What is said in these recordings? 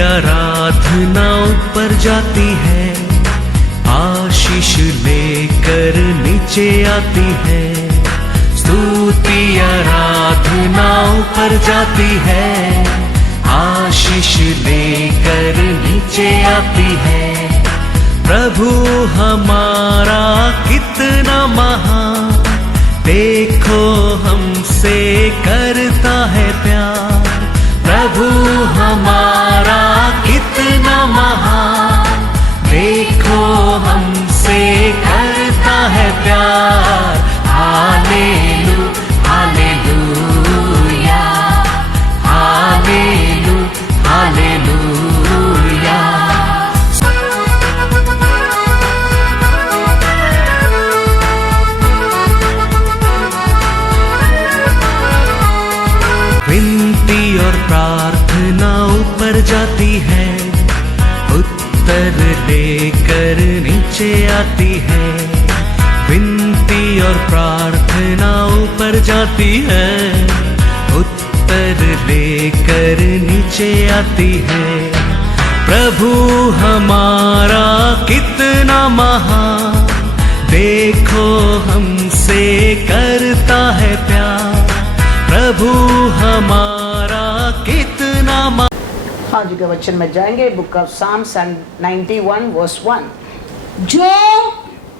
आराधना ऊपर जाती है, आशीष लेकर नीचे आती है। स्तुति आराधना ऊपर जाती है, आशीष लेकर नीचे आती है। प्रभु हमारा कितना महान, देखो हमसे करता है प्यार। प्रभु हमारा कितना महान, देखो हमसे करता है प्यार। हालेलू हालेलूया, हालेलू हालेलूया। विनती और प्रार्थना ऊपर जाती है, उत्तर लेकर नीचे आती है। विनती और प्रार्थना ऊपर जाती है, उत्तर लेकर नीचे आती है। प्रभु हमारा कितना महान, देखो हमसे करता है प्यार। प्रभु हमारा कितना आज के वचन में जाएंगे, बुक ऑफ साम्स 91 वर्स 1। जो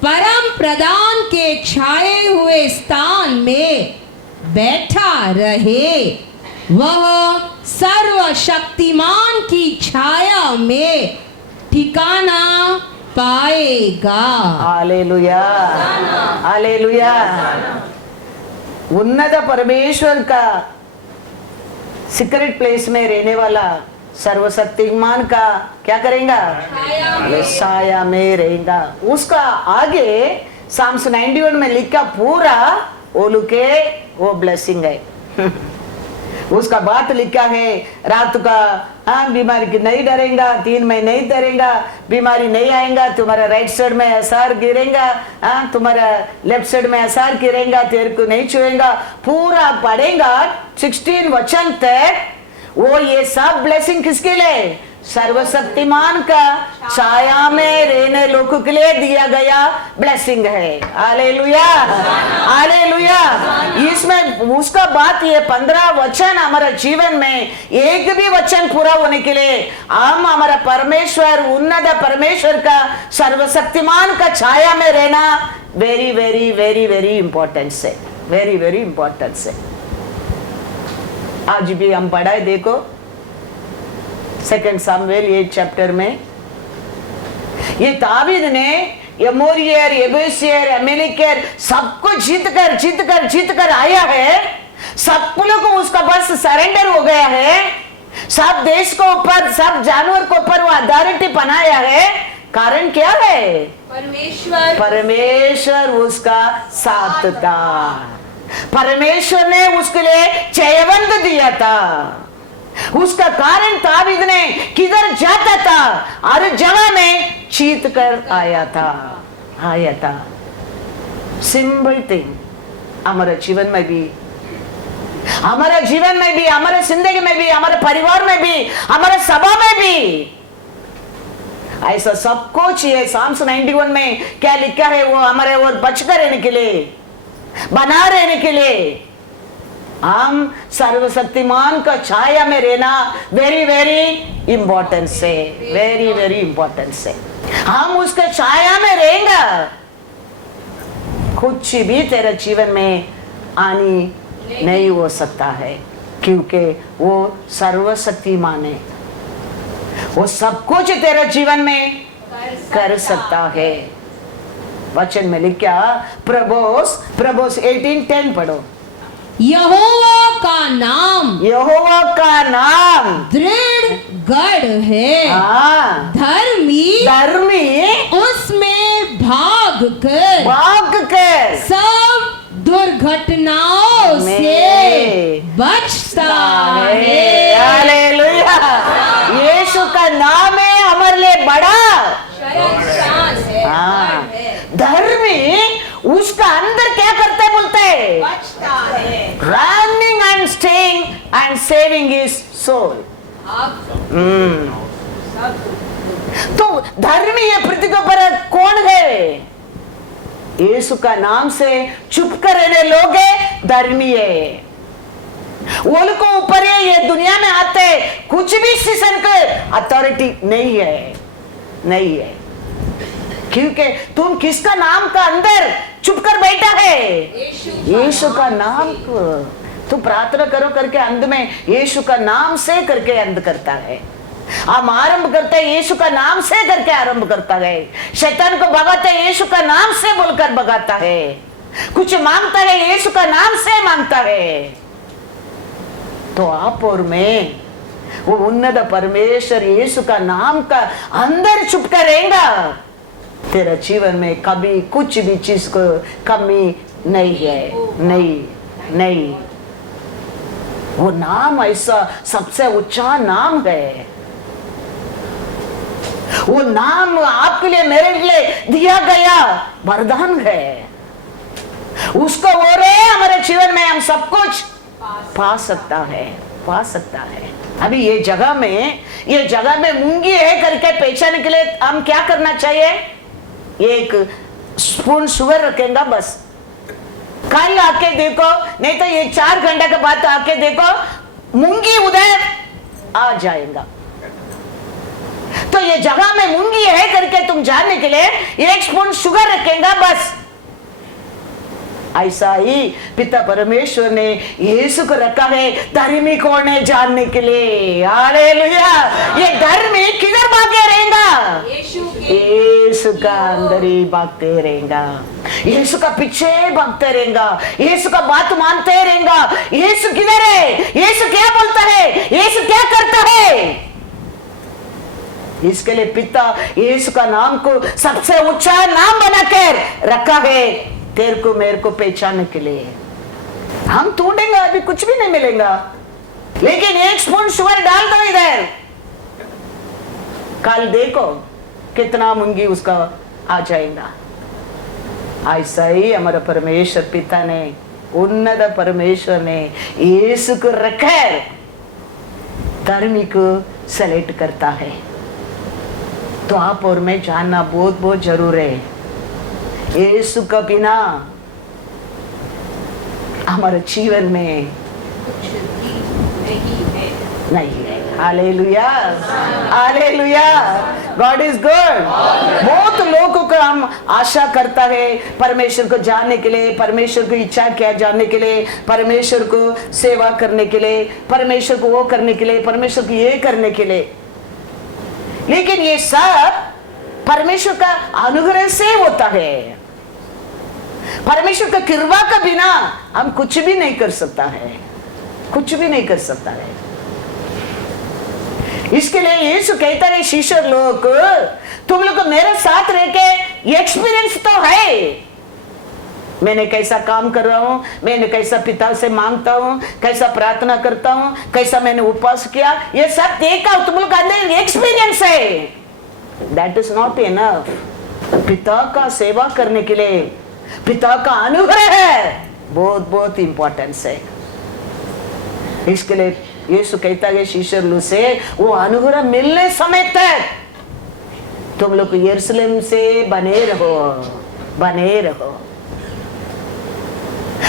परम प्रधान के छाए हुए स्थान में बैठा रहे, वह सर्वशक्तिमान की छाया में ठिकाना पाएगा। Hallelujah hallelujah. उन्नत परमेश्वर का सीक्रेट प्लेस में रहने वाला सर्वशक्तिमान का क्या करेगा? साया में रहेगा। उसका आगे साम्स 91 में लिखा पूरा वो लुके वो ब्लेसिंग है। उसका बात लिखा है, रात का बीमारी की नहीं डरेगा, 3 महीने नहीं डरेगा, बीमारी नहीं आएगा, तुम्हारा राइट साइड में असर गिरेगा, तुम्हारा लेफ्ट साइड में असर गिरेगा, तेरे को नहीं छुएगा। पूरा पढ़ेगा 16 वचन तक। वो ये सब ब्लेसिंग किसके लिए? सर्वशक्तिमान का छाया में रहने लोगों के लिए दिया गया ब्लेसिंग है। Hallelujah hallelujah. इसमें उसका बात ये 15 वचन हमारे जीवन में एक भी वचन पूरा होने के लिए हम हमारा परमेश्वर, उन्नत परमेश्वर का सर्वशक्तिमान का छाया में रहना very very very very importance है, वेरी वेरी इंपॉर्टेंस है। आज भी हम पढ़ाए, देखो 2 सामुएल 8 चैप्टर में ये दावीद ने एमोरियर, एबूसियर, अमेलेकियर सबको जीत कर आया है। सब लोग को उसका बस सरेंडर हो गया है। सब देश को ऊपर, सब जानवर को ऊपर वो अथॉरिटी बनाया है। कारण क्या है? परमेश्वर उसका साथ था। परमेश्वर ने उसके लिए जयवंत दिया था। उसका कारण दावीद ने किधर जाता था, हर जगह में जीत कर आया था। सिंपल थिंग हमारे जीवन में भी, हमारे जिंदगी में भी, हमारे परिवार में भी, हमारे सभा में भी ऐसा सब कुछ है। साम्स 91 में क्या लिखा है? वो हमारे वो बचकर रहने के लिए, बना रहने के लिए हम सर्वशक्तिमान का छाया में रहना वेरी वेरी इंपॉर्टेंस है, वेरी वेरी इंपॉर्टेंस है। हम उसके छाया में रहेंगे, कुछ भी तेरे जीवन में आनी नहीं हो सकता है, क्योंकि वो सर्वशक्तिमान है। वो सब कुछ तेरे जीवन में कर सकता है। वचन में लिखा, प्रभोस 18:10 पढ़ो। यहोवा का नाम दृढ़ गढ़ है। धर्मी उसमें भाग कर सब दुर्घटनाओं से बचता है। हालेलुया। यीशु का नाम है हमारे लिए बड़ा। धर्मी उसका अंदर क्या करते बोलते हैं? Running and staying and saving his soul. तो धर्मी है पृथ्वी के ऊपर कौन है? यीशु का नाम से चुप कर रहने लोग है धर्मी है। वो लोग को ऊपर है, ये दुनिया में आते कुछ भी सीजन के अथॉरिटी नहीं है, नहीं है। क्योंकि तुम किसका नाम का अंदर चुप कर बैठा है? यीशु का नाम को तुम प्रार्थना करो करके अंत में यीशु का नाम से करके अंत करता है। हम आरंभ करते हैं यीशु का नाम से करके आरंभ करता है। शैतान को भगाता है यीशु का नाम से बोलकर भगाता है। कुछ मांगता है यीशु का नाम से मांगता है। तो आप और मैं वो उन्नत परमेश्वर यीशु का नाम का अंदर चुप कर रहेगा, तेरा जीवन में कभी कुछ भी चीज को कमी नहीं है। नहीं नहीं, वो नाम ऐसा सबसे ऊंचा नाम है। वो नाम आपके लिए मेरे लिए दिया गया वरदान है। उसको वो रे हमारे जीवन में हम सब कुछ पा सकता है, पा सकता है। अभी ये जगह में मूंगी है करके पहचानने के लिए हम क्या करना चाहिए? एक स्पून शुगर रखेंगे बस। कल आके देखो, नहीं तो ये 4 घंटे के बाद आके देखो, मूंगी उधर आ जाएगा। तो ये जगह में मूंगी है करके तुम जानने के लिए 1 स्पून शुगर रखेंगे बस। ऐसा ही पिता परमेश्वर ने यीशु को रखा है धर्मी कौन है जानने के लिए। हालेलुया। ये धर्मी किधर भागे रहेगा? यीशु का अंदर ही भागते रहेगा, यीशु का पीछे भागते रहेगा, यीशु का बात मानते रहेगा। यीशु किधर है? यीशु क्या बोलता है? यीशु क्या करता है? इसके लिए पिता यीशु का नाम को सबसे ऊंचा नाम बनाकर रखा है, तेरे को मेरे को पहचानने के लिए। हम ढूंढेंगे अभी कुछ भी नहीं मिलेगा, लेकिन 1 स्पून शुगर डाल दो इधर, कल देखो कितना मूंगी उसका आ जाएगा। ऐसा ही हमारा परमेश्वर पिता ने, उन्नत परमेश्वर ने यीशु को रखकर धर्मी को सेलेक्ट करता है। तो आप और मैं जानना बहुत बहुत जरूर है, यीशु का बिना हमारे जीवन में नहीं है। Hallelujah, hallelujah, God is good. बहुत लोगों को हम आशा करता है परमेश्वर को जानने के लिए, परमेश्वर को इच्छा क्या जानने के लिए, परमेश्वर को सेवा करने के लिए, परमेश्वर को वो करने के लिए, परमेश्वर को ये करने के लिए। लेकिन ये सब परमेश्वर का अनुग्रह से होता है। परमेश्वर का कृपा का बिना हम कुछ भी नहीं कर सकता है, कुछ भी नहीं कर सकता है। इसके लिए यीशु कहता है शिष्य लोग, तुम लोग मेरे साथ रह के एक्सपीरियंस तो है, मैंने कैसा काम कर रहा हूं, मैंने कैसा पिता से मांगता हूं, कैसा प्रार्थना करता हूं, कैसा मैंने उपवास किया, ये सब देखा तुम लोग अंदर एक्सपीरियंस है। That is not enough. पिता का सेवा करने के लिए पिता का अनुग्रह है बहुत बहुत इंपॉर्टेंस है। इसके लिए यीशु कहता है शिष्य लोग से, वो अनुग्रह मिलने समय तक तुम लोग यरूशलेम से बने रहो, बने रहो।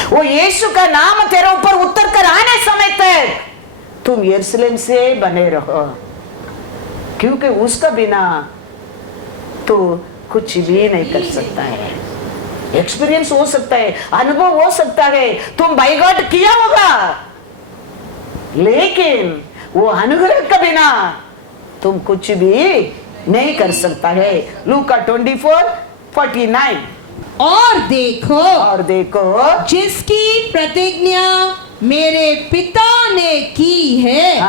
वो यीशु का नाम तेरे ऊपर उतर कर आने समय तक तुम यरूशलेम से बने रहो, क्योंकि उसका बिना तो कुछ भी नहीं कर सकता है। एक्सपीरियंस हो सकता है, अनुभव हो सकता है, तुम बाय गॉड किया होगा, लेकिन वो अनुग्रह के बिना तुम कुछ भी नहीं कर सकता है। लूका 24:49। और देखो जिसकी प्रतिज्ञा मेरे पिता ने की है,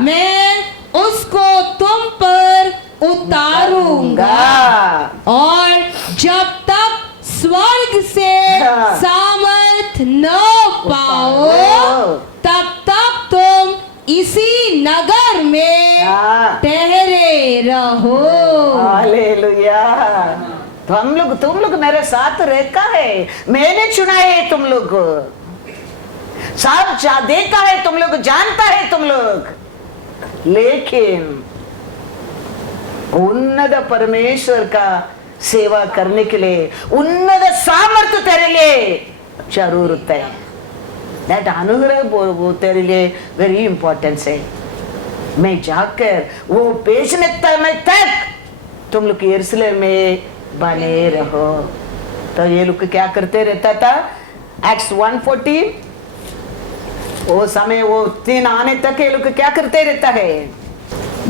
मैं उसको तुम पर उतारूंगा, और जब तक स्वर्ग से सामर्थ न पाओ तब तक तुम इसी नगर में ठहरे रहो। हालेलुया। तो तुम लोग मेरे साथ रहता है, मैंने चुना है तुम लोग को, सब देखा है तुम लोग, जानता है तुम लोग, लेकिन उन्नत परमेश्वर का सेवा करने के लिए उन्नत सामर्थ्य तेरे लिए जरूरत है। दैट अनुग्रह वो तेरे लिए वेरी इंपॉर्टेंट है। मैं जाकर वो बेचने तक तुम लोग यरूशलेम में बने रहो। तो ये लोग क्या करते रहता था? एक्ट्स 1:14 वो समय वो 3 आने तक ये लोग क्या करते रहता है?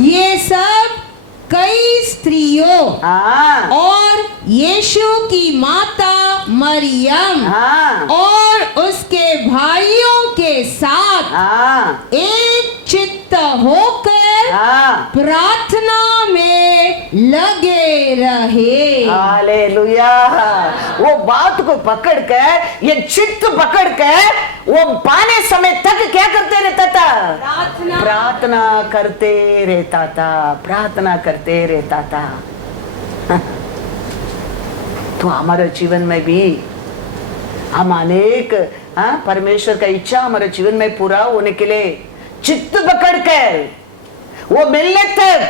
ये सब कई स्त्रियों हाँ और यीशु की माता मरियम हाँ और उसके भाइयों के साथ हाँ एक चित्त होकर हाँ प्रार्थना में लगे रहे। हालेलुया। वो बात को पकड़ कर, ये चित्त पकड़ कर वो पाने समय तक क्या करते रहता था? प्रार्थना करते रहता था, प्रार्थना करते रहता था। तो हमारे जीवन में भी हम अनेक परमेश्वर का इच्छा हमारे जीवन में पूरा होने के लिए चित्त पकड़ कर वो मिलने तक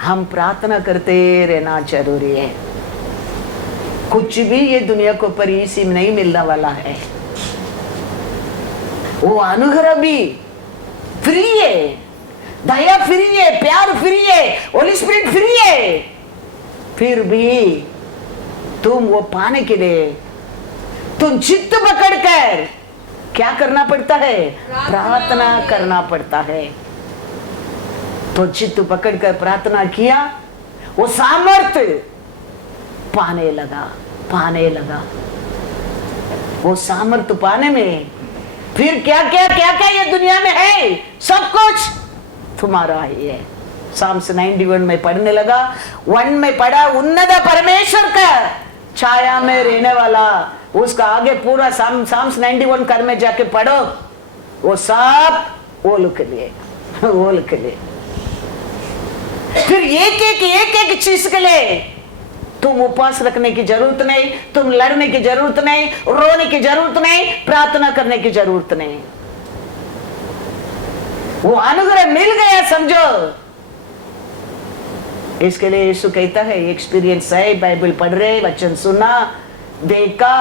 हम प्रार्थना करते रहना जरूरी है। कुछ भी ये दुनिया को ऊपर इसी में नहीं मिलने वाला है। वो अनुग्रह भी फ्री है, दया फ्री है, प्यार फ्री है, होली स्पिरिट फ्री है। फिर भी तुम वो पाने के लिए तुम चित्त पकड़कर क्या करना पड़ता है? प्रार्थना करना पड़ता है। तो चित्त पकड़कर प्रार्थना किया, वो सामर्थ्य पाने लगा। वो सामर्थ्य पाने में फिर क्या ये दुनिया में है, सब कुछ तुम्हारा ही है। साम्स 91 में पढ़ने लगा। 1 में पढ़ा उन्नत परमेश्वर का छाया में रहने वाला, उसका आगे पूरा साम्स 91 कर में जाके पढ़ो, वो सब वो लोग के लिए। फिर एक चीज के लिए तुम उपवास रखने की जरूरत नहीं, तुम लड़ने की जरूरत नहीं, रोने की जरूरत नहीं, प्रार्थना करने की जरूरत नहीं। वो अनुग्रह मिल गया समझो। इसके लिए यीशु कहता है एक्सपीरियंस है, बाइबल पढ़ रहे, वचन सुना, देखा,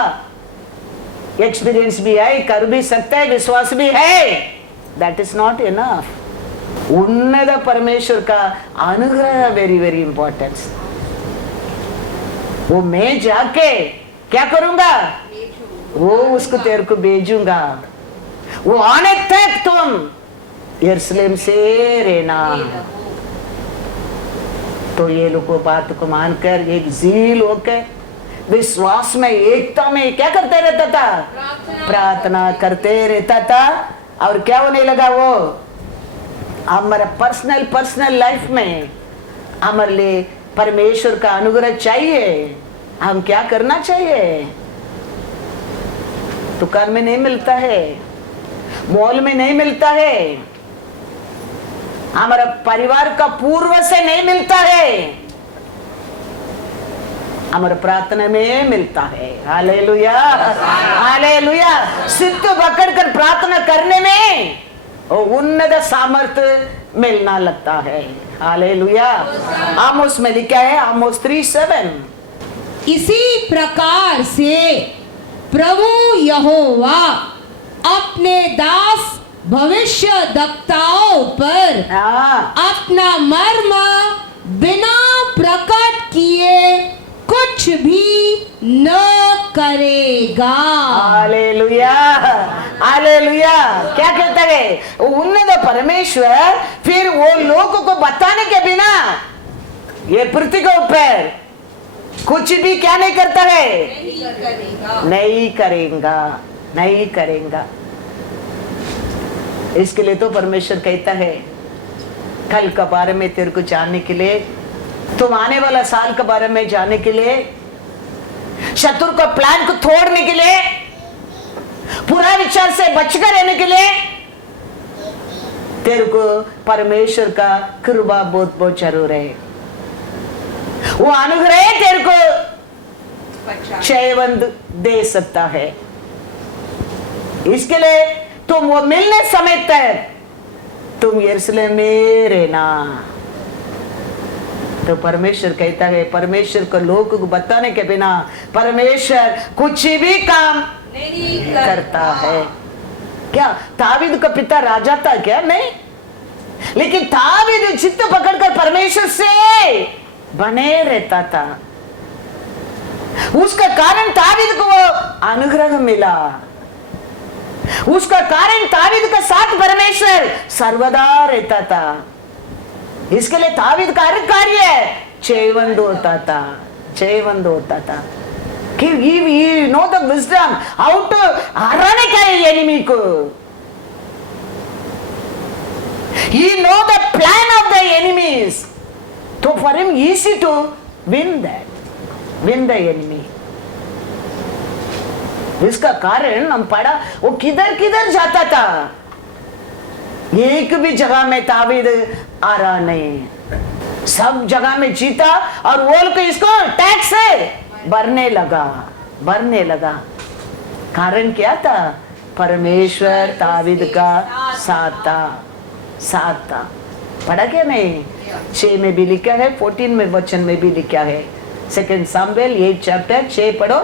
एक्सपीरियंस भी है, कर भी सकते हैं, विश्वास भी है, दैट इज नॉट इनफ। उन्नत परमेश्वर का अनुग्रह वेरी वेरी इंपॉर्टेंट। वो मैं जाके क्या करूंगा? वो उसको तेरे को भेजूंगा। वो आने तक तुम यरूशलेम से रहना। तो ये लोग बात को मानकर एक जील होकर विश्वास में एकता में क्या करते रहता था? प्रार्थना करते रहता था। और क्या होने लगा? वो हमारा पर्सनल लाइफ में हमारे लिए परमेश्वर का अनुग्रह चाहिए। हम क्या करना चाहिए? दुकान में नहीं मिलता है, मॉल में नहीं मिलता है, हमारा परिवार का पूर्व से नहीं मिलता है, हमारा प्रार्थना में मिलता है। Hallelujah, hallelujah. सिद्ध पकड़कर प्रार्थना करने में उन्नत सामर्थ्य मिलना लगता है। हालेलुया। आमोस में लिखा है, आमोस 3:7, इसी प्रकार से प्रभु यहोवा अपने दास भविष्यद्वक्ताओं पर अपना मर्म बिना प्रकट किए कुछ भी न करेगा। Hallelujah, hallelujah. क्या कहता है? उन्नत परमेश्वर फिर वो लोगों को बताने के बिना ये पृथ्वी के ऊपर कुछ भी क्या नहीं करता है? नहीं करेगा। इसके लिए तो परमेश्वर कहता है कल के बारे में तेरे को जानने के लिए, तुम आने वाला साल के बारे में जानने के लिए, शत्रु का प्लान को तोड़ने के लिए, पूरा विचार से बचकर रहने के लिए तेरे को परमेश्वर का कृपा बहुत बहुत जरूर है। वो अनुग्रह तेरे को जयवंत दे सकता है। इसके लिए तुम वो मिलने समय तक तुम यरूशलेम में रहना। तो परमेश्वर कहता है, परमेश्वर को लोगों को बताने के बिना परमेश्वर कुछ भी काम नहीं करता है। क्या दावीद का पिता राजा था क्या? नहीं, लेकिन दावीद चित्त पकड़कर परमेश्वर से बने रहता था। उसका कारण दावीद को अनुग्रह मिला, उसका कारण दावीद का साथ परमेश्वर सर्वदा रहता था। इसके लिए दावीद का हर कार्य जयवंत होता था, जयवंत होता था। कि you know the wisdom how to हराने का है एनिमी को, you know the plan of the enemies, तो for him easy to win the enemy। इसका कारण हम पढ़ा, वो किधर किधर जाता था, एक भी जगह में दावीद आरा नहीं, सब जगह में जीता और वो लोग इसको टैक्स से भरने लगा। कारण क्या था? परमेश्वर दावीद का साथ था। पढ़ा क्या नहीं? 6 में भी लिखा है, 14 में वचन में भी लिखा है। 2 सामुएल 8 चैप्टर 6 पढ़ो,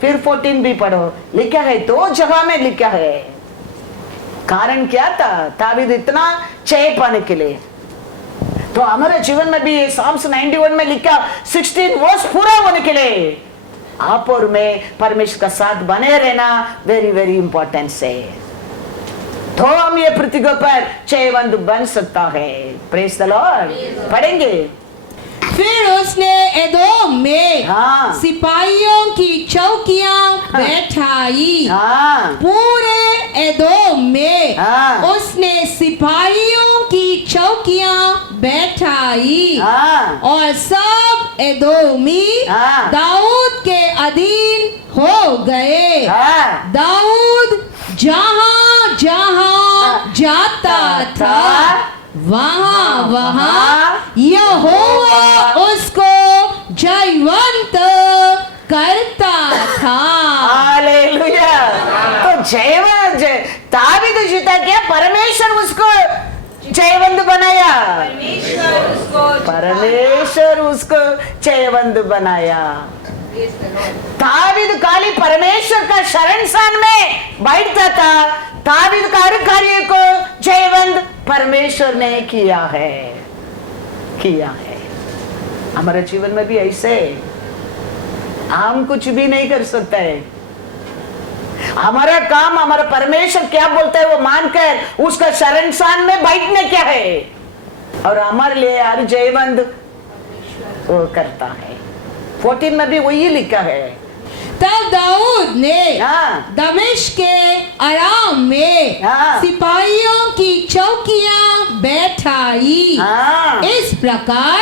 फिर 14 भी पढ़ो, लिखा है, 2 जगह में लिखा है। कारण क्या था? दावीद इतना चय पाने के लिए। तो हमारे जीवन में भी साम्स 91 में लिखा 16 वर्ष पूरा होने के लिए आप और मैं परमेश्वर का साथ बने रहना वेरी वेरी इंपॉर्टेंट है। तो हम ये पृथ्वी पर जयवंत बन सकता है। Praise the Lord. पढ़ेंगे। फिर उसने एदोम में सिपाहियों की चौकियां बैठाई। पूरे एदोम में उसने सिपाहियों की चौकियां बैठाई और सब एदोमी दाऊद के अधीन हो गए। दाऊद जहां जहां जाता था वहां वहां यहोवा उसको जयवंत करता था। हालेलुया। तो जयवंत दावीद जीता क्या? परमेश्वर उसको जयवंत बनाया, परमेश्वर उसको जयवंत बनाया। दावीद खाली परमेश्वर का शरण स्थान में बैठता था, दावीद का हर कार्य को जयवंत परमेश्वर ने किया है। हमारे जीवन में भी ऐसे हम कुछ भी नहीं कर सकते हैं। हमारा काम, हमारा परमेश्वर क्या बोलता है वो मानकर उसका शरण स्थान में बैठने क्या है, और हमारे लिए हर जयवंत वो करता है। 14 में भी वही लिखा है। तब दाऊद ने दमिश्क के अराम में सिपाहियों की चौकियां बैठाई। इस प्रकार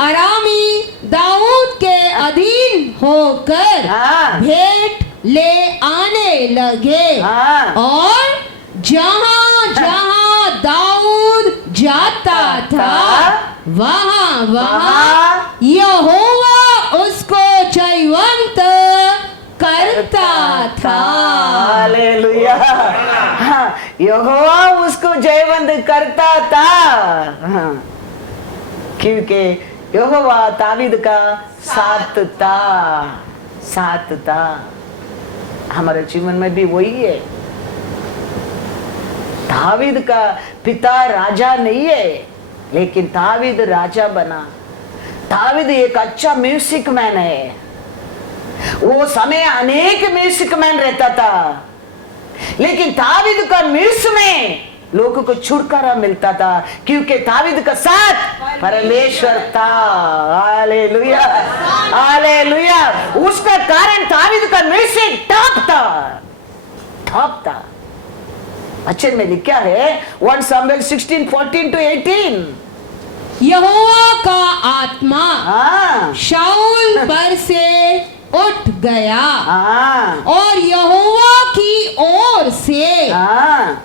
अरामी दाऊद के अधीन होकर भेंट ले आने लगे और जहां जहां दाऊद जाता था वहां वहां यहोवा उसको जयवंत करता था। हालेलुया। यहोवा उसको जयवंत करता था क्योंकि यहोवा दावीद का साथ था। हमारे जीवन में भी वही है। दावीद का पिता राजा नहीं है, लेकिन दावीद राजा बना। दावीद एक अच्छा म्यूजिक मैन है। वो समय अनेक म्यूजिक मैन रहता था, लेकिन दावीद का म्यूजिक में लोगों को छुटकारा मिलता था क्योंकि दावीद का साथ परमेश्वर था। Hallelujah, hallelujah. उसका कारण दावीद का म्यूजिक टॉप था। अच्छे में लिखा है 1 सामुएल 16:14-18। यहोवा का आत्मा शाऊल पर से उठ गया और यहोवा की ओर से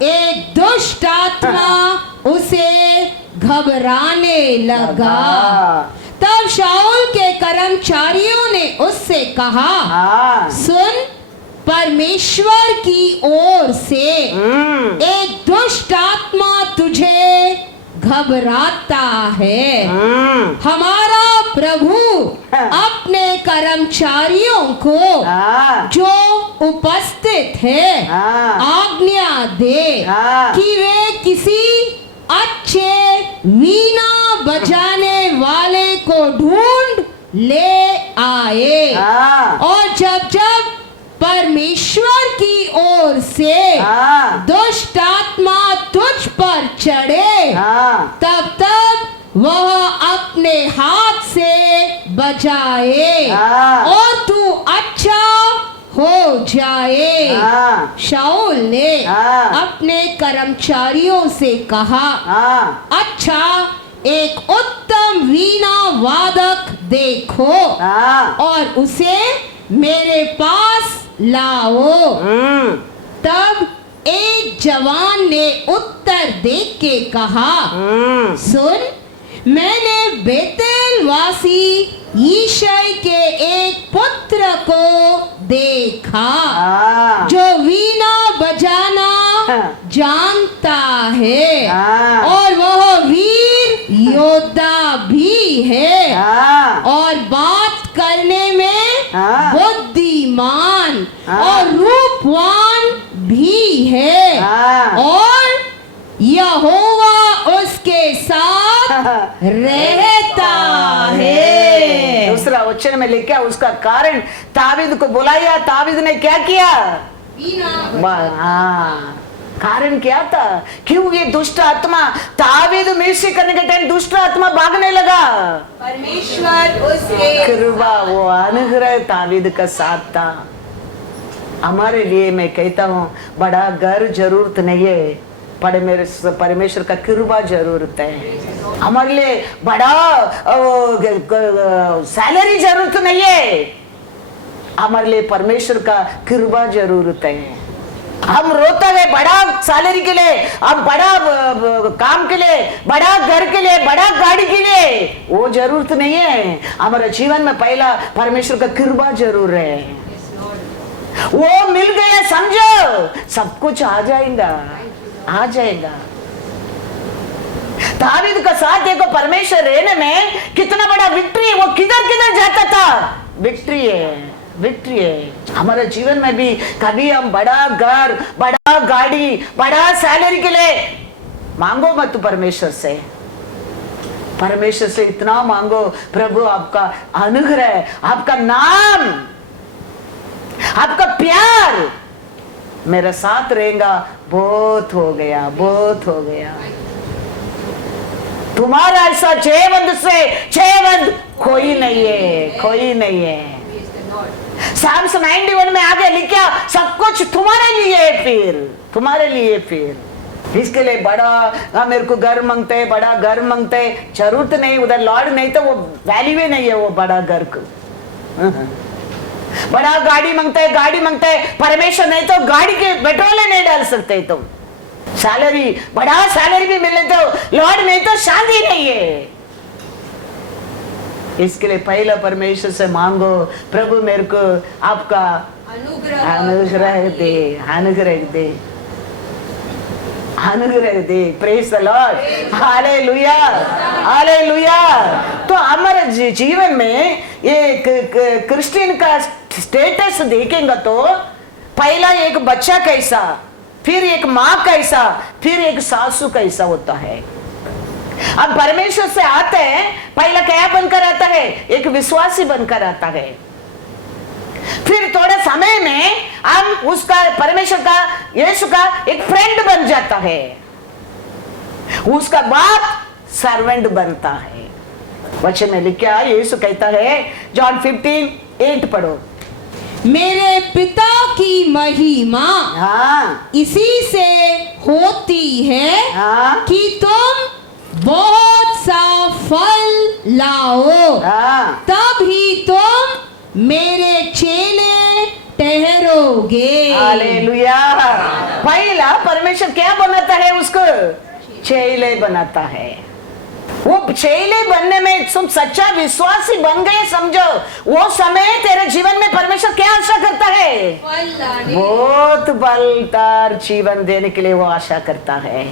एक दुष्ट आत्मा उसे घबराने लगा। तब शाऊल के कर्मचारियों ने उससे कहा, सुन, परमेश्वर की ओर से एक दुष्ट आत्मा तुझे घबराता है। हमारा प्रभु अपने कर्मचारियों को जो उपस्थित है आज्ञा दे कि वे किसी अच्छे वीणा बजाने वाले को ढूंढ ले आए। और जब जब परमेश्वर की ओर से दुष्ट आत्मा तुझ पर चढ़े तब तब वह अपने हाथ से बजाए और तू अच्छा हो जाए। शाऊल ने अपने कर्मचारियों से कहा, अच्छा एक उत्तम वीणा वादक देखो और उसे मेरे पास लाओ। तब एक जवान ने उत्तर दे के कहा, सुन, मैंने बेतेल वासी यिशै के एक पुत्र को देखा जो वीणा बजाना जानता है और वह वीर योद्धा भी है और बात करने में बुद्धिमान और रूपवान भी है और यहोवा उसके साथ रहता है। दूसरा वचन में लिखा उसका कारण दावीद को बुलाया, दावीद ने क्या किया? कारण क्या था? क्यों ये दुष्ट आत्मा दावीद मिर्ची करने के टाइम दुष्ट आत्मा भागने लगा? परमेश्वर उसके कृपा, वो अनुग्रह दावीद का साथ था। हमारे लिए मैं कहता हूँ बड़ा घर जरूरत नहीं है, परमेश्वर का कृपा जरूरत है। हमारे लिए बड़ा सैलरी जरूरत नहीं है, हमारे लिए परमेश्वर का कृपा जरूरत है। हम रोते हैं बड़ा सैलरी के लिए, हम बड़ा काम के लिए, बड़ा घर के लिए, बड़ा गाड़ी के लिए, वो जरूरत नहीं है। हमारे जीवन में पहला परमेश्वर का कृपा जरूर है। वो मिल गया समझो सब कुछ आ जाएगा, आ जाएगा। दावीद का साथ देखो, परमेश्वर रहने में कितना बड़ा विक्ट्री है। वो किधर किधर जाता था, विक्ट्री है, विक्ट्री है। हमारे जीवन में भी कभी हम बड़ा घर, बड़ा गाड़ी, बड़ा सैलरी के लिए मांगो मत परमेश्वर से। परमेश्वर से इतना मांगो, प्रभु आपका अनुग्रह, आपका नाम, आपका प्यार मेरा साथ रहेगा, बहुत हो गया, बहुत हो गया। तुम्हारा ऐसा जयवंत से जयवंत कोई नहीं है, कोई नहीं है। साम्स 91 में आगे लिखा सब कुछ तुम्हारे लिए है, फिर तुम्हारे लिए। फिर इसके लिए बड़ा मेरे को घर मांगते, बड़ा घर मांगते, जरूरत नहीं। उधर लॉर्ड नहीं तो वो वैल्यू ही नहीं है वो बड़ा घर को। बड़ा गाड़ी मांगता है, गाड़ी मांगता है, परमेश्वर नहीं तो गाड़ी के पेट्रोल नहीं डाल सकते तुम। सैलरी, बड़ा सैलरी भी मिले तो लॉर्ड नहीं तो शांति नहीं है। इसके लिए पहला परमेश्वर से मांगो, प्रभु मेरे को आपका अनुग्रह दे, अनुग्रह दे, अनुग्रह दे। Praise the Lord, hallelujah, hallelujah. तो हमारे जीवन में ये क्रिश्चियन का स्टेटस देखेंगे तो पहला एक बच्चा कैसा, फिर एक माँ कैसा, फिर एक सासू कैसा होता है। अब परमेश्वर से आते हैं, पहला क्या बनकर आता है? एक विश्वासी बनकर आता है। फिर थोड़े समय में हम उसका, परमेश्वर का, यीशु का एक फ्रेंड बन जाता है। उसका बाद सर्वेंट बनता है। वचन में लिखा, यीशु कहता है, जॉन 15:8 पढ़ो। मेरे पिता की महिमा इसी से होती है कि तुम बहुत सा फल लाओ, तब ही तुम मेरे चेले ठहरोगे। हालेलुया। पहला परमेश्वर क्या बनाता है? उसको चेले बनाता है। वो चेले बनने में तुम सच्चा विश्वासी बन गए समझो, वो समय तेरे जीवन में परमेश्वर क्या आशा करता है? बहुत बलदार जीवन देने के लिए वो आशा करता है।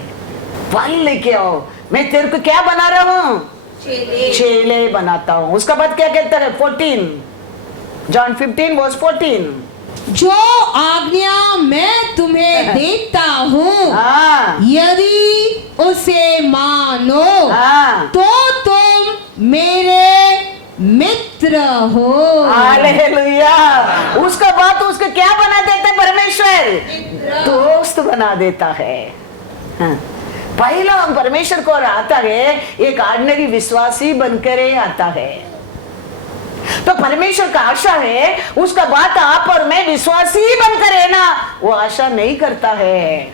फल लेके आओ, मैं तेरे को क्या बना रहा हूं? चेले बनाता हूं। उसका बाद क्या कहता है? 14 जॉन 15:14, जो आज्ञा मैं तुम्हें देता हूँ हाँ यदि उसे मानो हाँ तो तुम मेरे मित्र हो। हालेलुया। उसका बाद उसको क्या बना देता है परमेश्वर? दोस्त बना देता है। हाँ। पहला हम परमेश्वर को आता है एक ऑर्डिनरी विश्वासी बनकर ही आता है। तो परमेश्वर का आशा है उसका बात आप और मैं विश्वासी बनकर है ना, वो आशा नहीं करता है।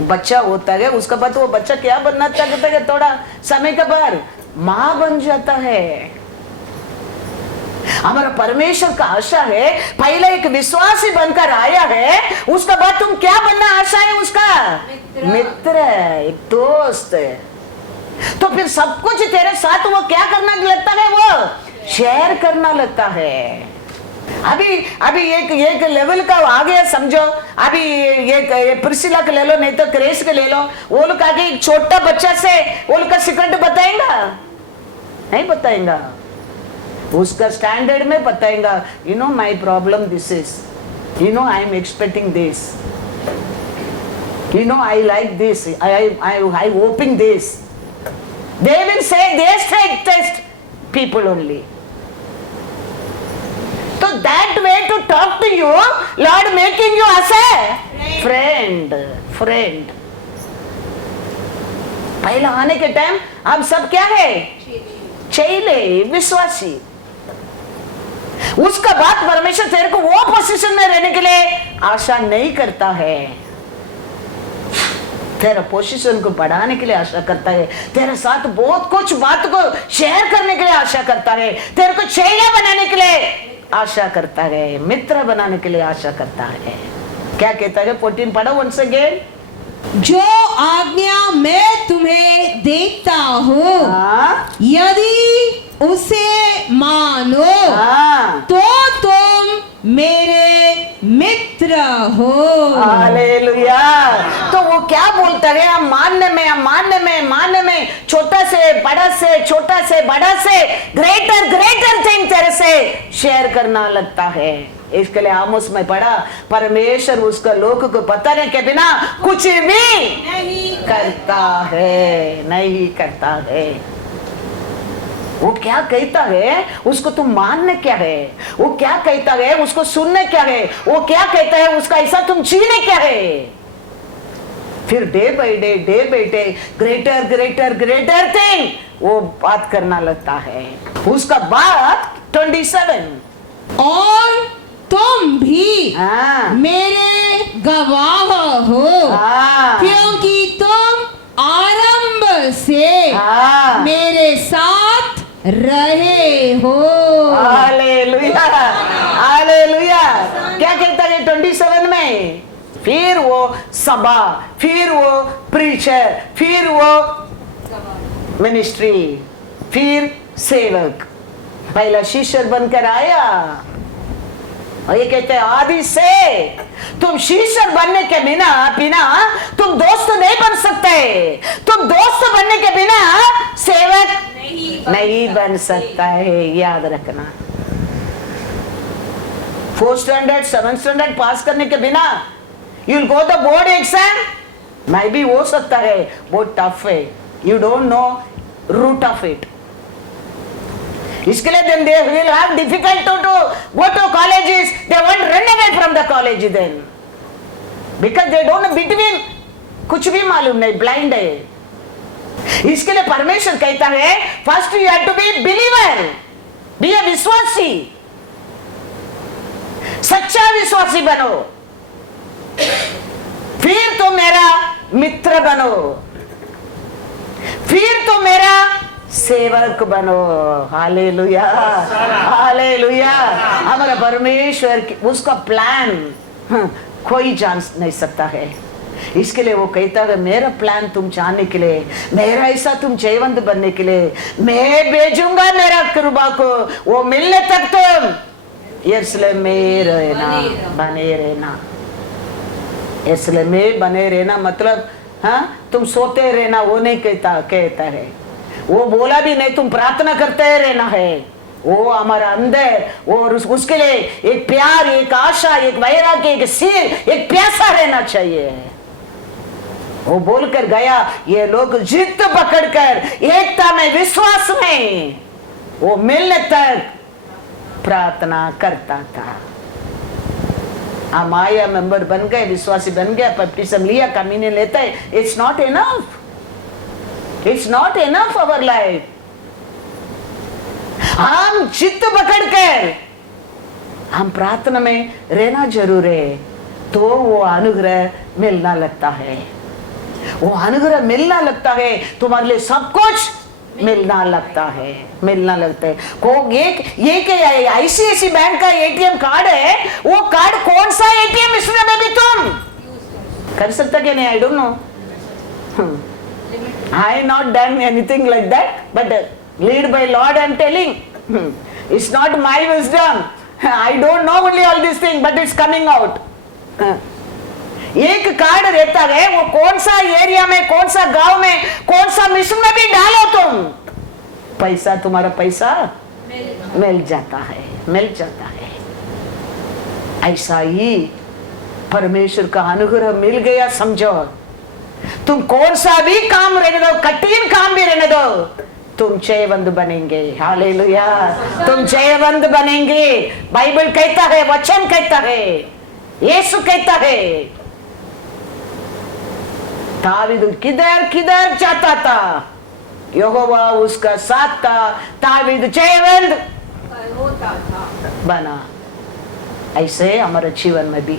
बच्चा होता है उसका बाद वो बच्चा क्या बनना चाहता है? थोड़ा समय के बाद मां बन जाता है। हमारा परमेश्वर का आशा है पहले एक विश्वासी बनकर आया है, उसका बाद तुम क्या बनना आशा है उसका? मित्र, एक दोस्त। तो फिर सब कुछ तेरे साथ वो क्या करना लगता है? वो शेयर करना लगता है। अभी एक लेवल का आ गया समझो। अभी ये प्रिसिला के ले लो, नहीं तो क्रेस के ले लो। वो लोग आगे एक छोटा बच्चा से वो लोग का सीक्रेट बताएंगा? नहीं बताएंगा। उसका स्टैंडर्ड में बताएंगा, you know my problem this is, you know I am expecting this, you know I like this, I hoping this. They will say they straight test people only. So that way to talk to you, Lord making you as a friend. पहला आने के time अब सब क्या है? चेले, विश्वासी। उसका बाद परमेश्वर तेरे को वो पोजीशन में रहने के लिए आशा नहीं करता है, तेरा पोजीशन को बढ़ाने के लिए आशा करता है। तेरे साथ बहुत कुछ बात को शेयर करने के लिए आशा करता है, तेरे को चेला बनाने के लिए आशा करता है, मित्र बनाने के लिए आशा करता है। क्या कहता है? 14 पढ़ो वंस अगेन। जो आज्ञा मैं तुम्हें देता हूँ यदि उसे मानो तो तुम मेरे मित्र हो। हालेलुया। तो वो क्या बोलता है? हम मानने में छोटा से बड़ा से ग्रेटर थिंग तेरे से शेयर करना लगता है। इसके लिए आमोस में पढ़ा, परमेश्वर उसका लोग को पता नहीं के बिना कुछ भी नहीं करता है। वो क्या कहता है उसको तुम मानने क्या है? वो क्या कहता है उसको सुनने क्या है? वो क्या कहता है उसका ऐसा तुम जीने क्या है? फिर day by day greater thing वो बात करना लगता है। उसका बाद 27, और तुम भी मेरे गवाह हो क्योंकि तुम आरंभ से मेरे साथ रहे हो। Hallelujah, hallelujah. क्या कहता है 27 में? फिर वो सभा, फिर वो प्रीचर, फिर वो मिनिस्ट्री, फिर सेवक। पहला शिष्य बनकर आया और ये कहते हैं आदि से तुम शिष्य बनने के बिना तुम दोस्त नहीं बन सकते। तुम दोस्त बनने के बिना सेवक नहीं बन सकता है, याद रखना। 4th स्टैंडर्ड 7th स्टैंडर्ड पास करने के बिना you will go the board exam, मैं भी हो सकता है बहुत टफ है, you don't know root of it. इसके लिए then they will have difficult to go to colleges, they won't run away from the college then because they don't know between, कुछ भी मालूम नहीं, ब्लाइंड है। इसके लिए परमेश्वर कहता है first you have to be believer, be a विश्वासी, सच्चा विश्वासी बनो, फिर तो मेरा मित्र बनो, फिर तो मेरा सेवक बनो। Hallelujah, hallelujah. हमारा परमेश्वर उसका प्लान कोई जान नहीं सकता है। इसके लिए वो कहता है मेरा प्लान तुम चाहने के लिए, मेरा ऐसा तुम जयवंत बनने के लिए मैं भेजूंगा मेरा कृपा को, वो मिलने तक तुम यरूशलेम में रहना, बने रहना। यरूशलेम में बने रहना मतलब हाँ तुम सोते रहना वो नहीं कहता है, वो बोला भी नहीं तुम प्रार्थना करते रहना है। वो हमारा अंदर वो उसके लिए एक प्यार, एक आशा, एक वैराग्य, एक सिर, एक प्यासा रहना चाहिए। वो बोलकर गया, ये लोग जिद पकड़कर एकता में, विश्वास में वो मिलने तक प्रार्थना करता था। हम आया मेंबर बन गए, विश्वासी बन गया, बपतिस्म लिया, कम्युनियन लेता है, it's not enough, it's not enough our life. हम चित्त पकड़कर हम प्रार्थना में रहना जरूर है, तो वो अनुग्रह मिलना लगता है, वो अनुग्रह मिलना लगता है, तुम्हारे लिए सब कुछ मिलना लगता है, मिलना लगता है। को एक आईसीआईसी बैंक का एटीएम कार्ड है, वो कार्ड कौन सा एटीएम इसमें भी तुम कर सकता क्या नहीं, I don't know, I not done anything like that, but lead by Lord I'm telling, it's not my wisdom, I don't know only all these things, but it's coming out. एक card रहता है, वो कौन सा area में, कौन सा गांव में, कौन सा मिशन में भी डालो तुम, पैसा तुम्हारा पैसा मिल जाता है, मिल जाता है। ऐसा ही परमेश्वर का अनुग्रह मिल गया समझो, तुम कौन सा भी काम रहने दो, कठिन काम भी रहने दो, तुम जयवंत बनेंगे। हालेलुया, तुम जयवंत बनेंगे। बाइबल कहता है, वचन कहता है, यीशु कहता है, दावीद किधर किधर जाता था यहोवा उसका साथ था, दावीद जयवंत बना। ऐसे हमारे जीवन में भी,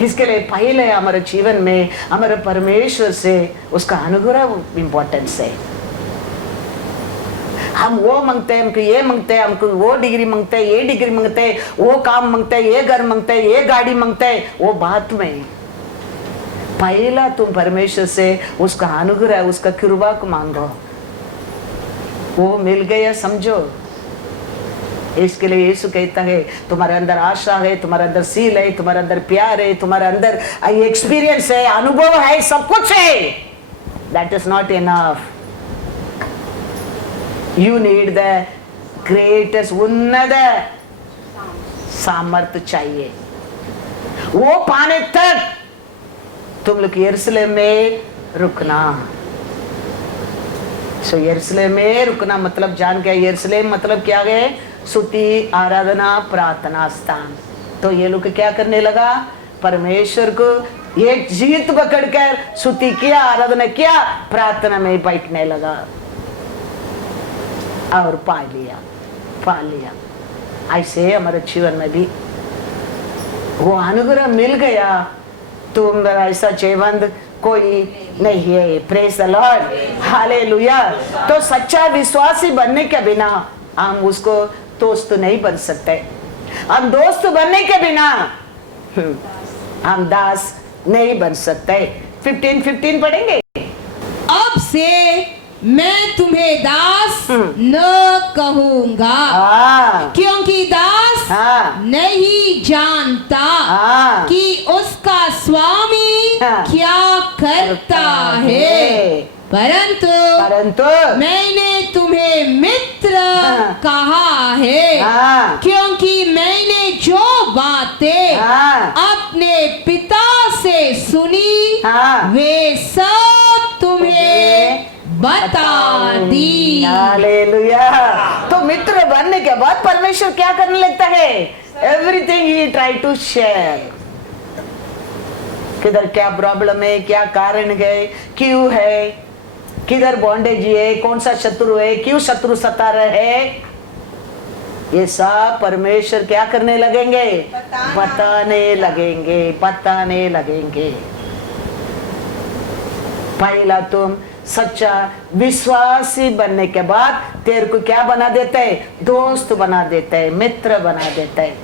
इसके लिए पहले हमारे जीवन में हमारे परमेश्वर से उसका अनुग्रह इंपॉर्टेंस है। हम वो मांगते हैं, हमको ये मांगते हैं, हमको वो डिग्री मांगते हैं, ये डिग्री मांगते हैं, वो काम मांगते हैं, ये घर मांगते हैं, ये गाड़ी मांगते हैं, वो बात में पहला तुम परमेश्वर से उसका अनुग्रह, उसका कृपा को मांगो, वो मिल गया समझो। इसके लिए यीशु कहता है, तुम्हारे अंदर आशा है, तुम्हारे अंदर सील है, तुम्हारे अंदर प्यार है, तुम्हारे अंदर एक्सपीरियंस है, अनुभव है, सब कुछ है, that is not enough. You need the greatest, उन्नत सामर्थ्य चाहिए। वो पाने तक तुम लोग यरूशलेम में रुकना। सो यरूशलेम में रुकना मतलब जान गया, यरूशलेम मतलब क्या है, स्तुति, आराधना, प्रार्थना स्थान। तो ये लोग क्या करने लगा, परमेश्वर को एक जीत पकड़कर स्तुति किया, आराधना किया, प्रार्थना में बैठने लगा और पा लिया। ऐसे हमारे जीवन में भी वो अनुग्रह मिल गया, तुम ऐसा जयवंत कोई नहीं है। Praise the Lord, hallelujah. तो सच्चा विश्वासी बनने के बिना हम उसको दोस्त नहीं बन सकते, हम दोस्त बनने के बिना हम दास नहीं बन सकते। 15 पढ़ेंगे। अब से मैं तुम्हें दास न कहूंगा, क्योंकि दास नहीं जानता कि उसका स्वामी क्या करता है, परंतु मैंने तुम्हें मित्र कहा है, क्योंकि मैंने जो बातें अपने पिता से सुनी वे सब तुम्हें बता दी। हालेलुया। तो मित्र बनने के बाद परमेश्वर क्या करने लगता है, एवरीथिंग ही ट्राई टू शेयर। किधर क्या प्रॉब्लम है, क्या कारण है, क्यों है, किधर बॉन्डेज है, कौन सा शत्रु है, क्यों शत्रु सता रहे, ये सब परमेश्वर क्या करने लगेंगे, बताने लगेंगे। पहला तुम सच्चा विश्वासी बनने के बाद तेरे को क्या बना देते है, दोस्त बना देते है, मित्र बना देते है।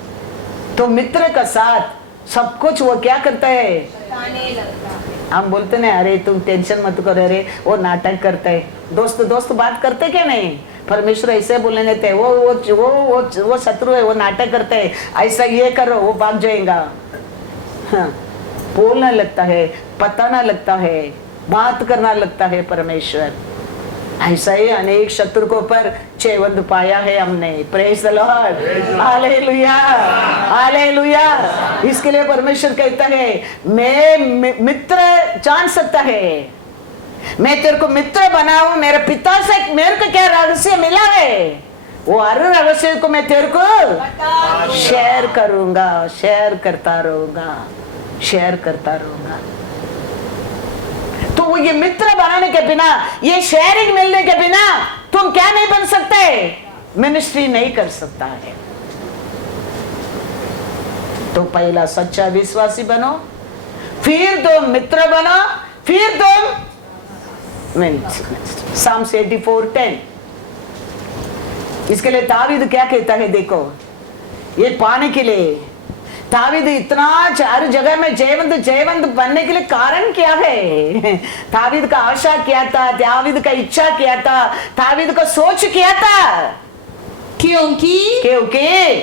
तो मित्र का साथ सब कुछ वो क्या करता है, हम बोलते ना, अरे तुम टेंशन मत करो, अरे वो नाटक करता है। दोस्त दोस्त बात करते क्या नहीं? परमेश्वर ऐसे बोलने देते हैं, वो शत्रु है, वो नाटक करते हैं, ऐसा ये करो वो भाग जाएगा। हाँ, बोलना लगता है, बताना लगता है, बात करना लगता है परमेश्वर। ऐसा ही अनेक शत्रु को पर चेवंद पाया है हमने। Praise the Lord, hallelujah, hallelujah. इसके लिए परमेश्वर कहता है, मैं मित्र जान सकता है, मैं तेरे को मित्र बनाऊं, मेरे पिता से मेरे को क्या रहस्य मिला है, वो हर रहस्य को मैं तेरे को शेयर करूंगा, शेयर करता रहूंगा, शेयर करता रहूंगा। तो वो ये मित्र बनाने के बिना, ये शेयरिंग मिलने के बिना तुम क्या नहीं बन सकते? मिनिस्ट्री नहीं कर सकता है। तो पहला सच्चा विश्वासी बनो, फिर तुम मित्र बनो, फिर तुम साम्स 84:10। इसके लिए दावीद क्या कहता है, देखो ये पाने के लिए दावीद इतना हर जगह में जयवंत बनने के लिए कारण क्या है? दावीद का आशा क्या था, दावीद का इच्छा क्या था, दावीद का सोच क्या था? क्योंकि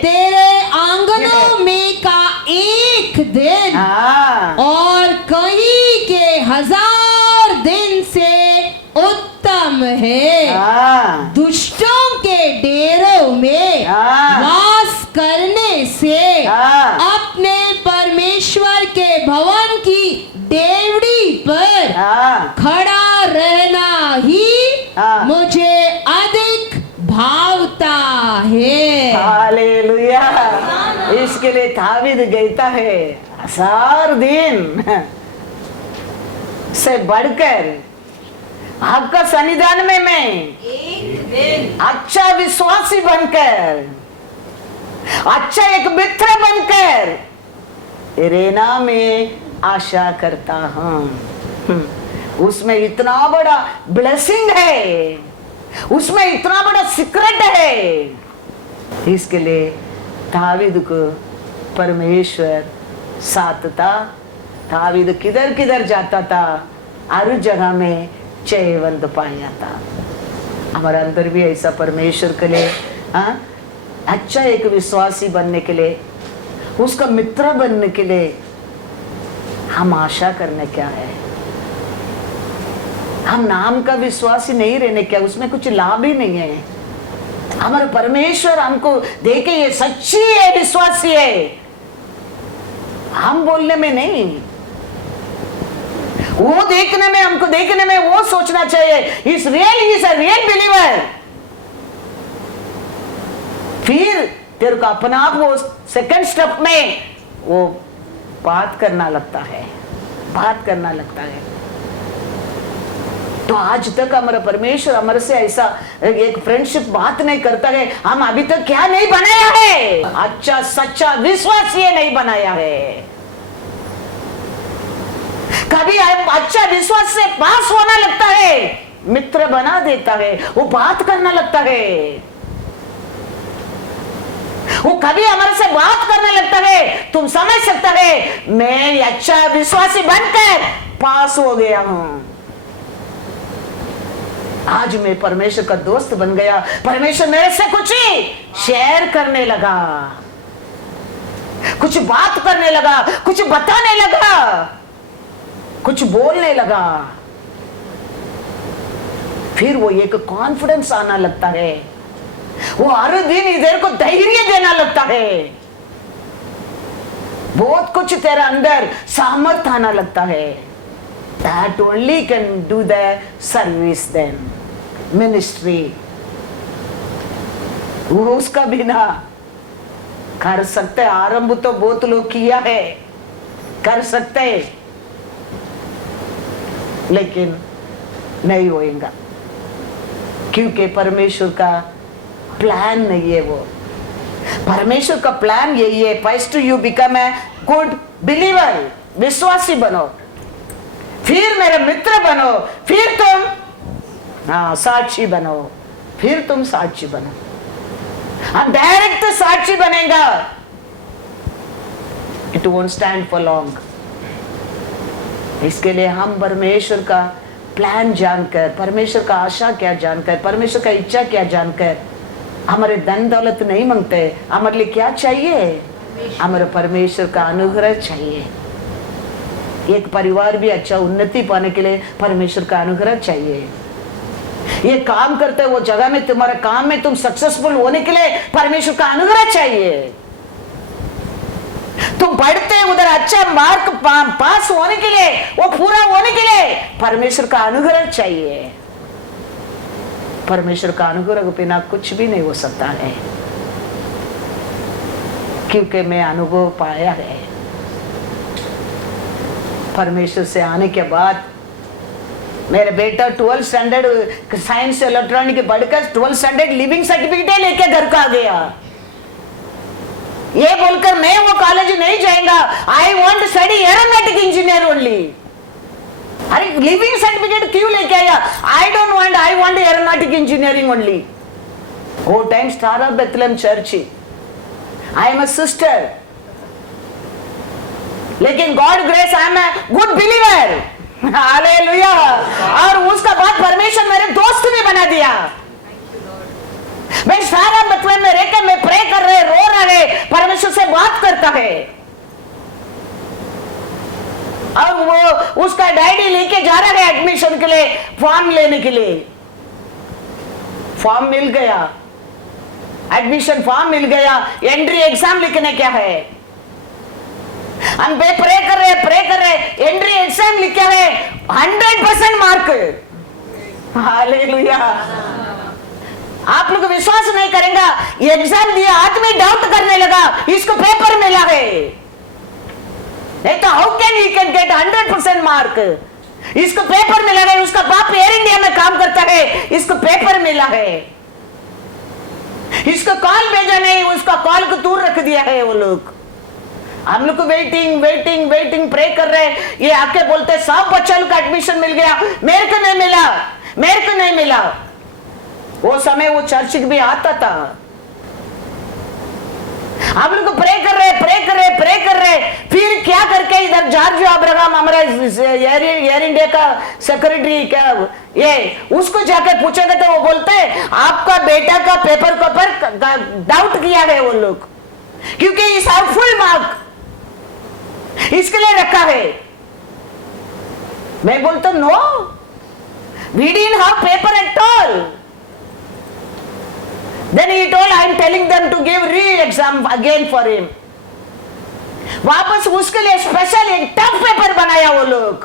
तेरे आंगनों में का एक दिन और कहीं के 1000 दिन से उत्तम है। दुष्टों के डेरों में वास करने से अपने परमेश्वर के भवन की डेवड़ी पर खड़ा रहना ही मुझे अधिक भावता है। हालेलुया। इसके लिए दावीद कहता है, 1000 दिन से बढ़कर आपका सन्निधान में मैं एक दिन अच्छा विश्वासी बनकर, अच्छा एक मित्र बनकर रहना में आशा करता हूं। उसमें इतना बड़ा ब्लेसिंग है, उसमें इतना बड़ा सीक्रेट है। इसके लिए दावीद को परमेश्वर साथ था। दावीद किधर किधर जाता था, हर जगह में जयवंत पाया था। हमारे अंदर भी ऐसा परमेश्वर के लिए अच्छा एक विश्वासी बनने के लिए, उसका मित्र बनने के लिए हम आशा करने क्या है? हम नाम का विश्वासी नहीं रहने क्या, उसमें कुछ लाभ ही नहीं है। हमारे परमेश्वर हमको देखे ये सच्ची है, विश्वासी है, हम बोलने में नहीं, वो देखने में, हमको देखने में वो सोचना चाहिए, इस रियल बिलीवर। फिर तेरे को अपना आप वो सेकंड स्टेप में वो बात करना लगता है, बात करना लगता है। तो आज तक हमारा परमेश्वर हमारे से ऐसा एक फ्रेंडशिप बात नहीं करता है। हम अभी तक क्या नहीं बनाया है? अच्छा सच्चा विश्वासी नहीं बनाया है। कभी अच्छा विश्वास से पास होना लगता है, मित्र बना देता है, वो बात करना लगता है, वो कभी हमारे से बात करने लगता है। तुम समझ सकता है मैं अच्छा विश्वासी बनकर पास हो गया हूं। आज मैं परमेश्वर का दोस्त बन गया। परमेश्वर मेरे से कुछ ही शेयर करने लगा, कुछ बात करने लगा, कुछ बताने लगा, कुछ बोलने लगा। फिर वो एक कॉन्फिडेंस आना लगता है, वो हर दिन इधर को धैर्य देना लगता है, बहुत कुछ तेरे अंदर सामर्थ्य आना लगता है। That only can do the service then, ministry। वो उसका बिना कर सकते, आरंभ तो बहुत लोग किया है, कर सकते, लेकिन नहीं होएगा, क्योंकि परमेश्वर का प्लान नहीं है। वो परमेश्वर का प्लान यही है, first you become a good believer, विश्वासी बनो, फिर मेरे मित्र बनो, फिर तुम साक्षी बनो, फिर तुम साक्षी बनो। हम डायरेक्ट साक्षी बनेगा, it won't stand for long. इसके लिए हम परमेश्वर का प्लान जानकर, परमेश्वर का आशा क्या जानकर, परमेश्वर का इच्छा क्या जानकर हमारे धन दौलत नहीं मांगते। हमारे लिए क्या चाहिए? हमारे परमेश्वर का अनुग्रह चाहिए। एक परिवार भी अच्छा उन्नति पाने के लिए परमेश्वर का अनुग्रह चाहिए। ये काम करते वो जगह में, तुम्हारे काम में तुम सक्सेसफुल होने के लिए परमेश्वर का अनुग्रह चाहिए। तुम पढ़ते उधर अच्छा मार्क पास होने के लिए, वो पूरा होने के लिए परमेश्वर का अनुग्रह चाहिए। परमेश्वर का अनुग्रह के बिना कुछ भी नहीं हो सकता है, क्योंकि मैं अनुभव पाया है। परमेश्वर से आने के बाद मेरे बेटा 12th स्टैंडर्ड साइंस इलेक्ट्रॉनिक पढ़कर 12th स्टैंडर्ड लिविंग सर्टिफिकेट लेके घर का आ गया। ये बोलकर मैं वो कॉलेज नहीं जाएगा, I want study aeronautic engineer only. अरे लिविंग सर्टिफिकेट क्यों लेके आया? I don't want, I want aeronautic engineering only. वो time star of Bethlehem church, I am a sister, लेकिन God grace I am a good believer. Hallelujah. और उसका बाद परमेश्वर मेरे दोस्त भी बना दिया। मैं सारा बेथलेहम में रहकर मैं प्रे कर रहे, रो रहे, परमेश्वर से बात करता है। और वो उसका डैडी लेके जा रहा है एडमिशन के लिए, फॉर्म लेने के लिए। फॉर्म मिल गया, एडमिशन फॉर्म मिल गया, एंट्री एग्जाम लिखने क्या है। हम प्रे कर रहे, एंट्री एग्जाम लिखा है 100% मार्क। हालेलुया। आप लोग विश्वास नहीं करेंगे, एग्जाम दिया, आदमी डाउट करने लगा, इसको पेपर मिला है। नहीं तो how can he can get 100% mark? इसको पेपर मिला है, उसका बाप एयर इंडिया में काम करता है, इसको पेपर मिला है। इसको कॉल भेजा नहीं, उसका कॉल को दूर रख दिया है वो लोग। हम लोग वेटिंग वेटिंग वेटिंग प्रे कर रहे, ये आके बोलते सब बच्चों को एडमिशन मिल गया, मेरे को नहीं मिला, मेरे को नहीं मिला। वो समय वो चर्च भी आता था। हम लोग प्रे कर रहे, फिर क्या करके इधर जॉर्ज अब्राहम हमारा एयर इंडिया का सेक्रेटरी क्या ये, उसको जाकर पूछेगा तो वो बोलते हैं आपका बेटा का पेपर के ऊपर डाउट किया है वो लोग, क्योंकि इस फुल मार्क इसके लिए रखा है। मैं बोलता no, we didn't have paper at all. Then he told, I am telling them to give re-exam again for him. वापस उसके लिए स्पेशल एक टफ पेपर बनाया वो लोग,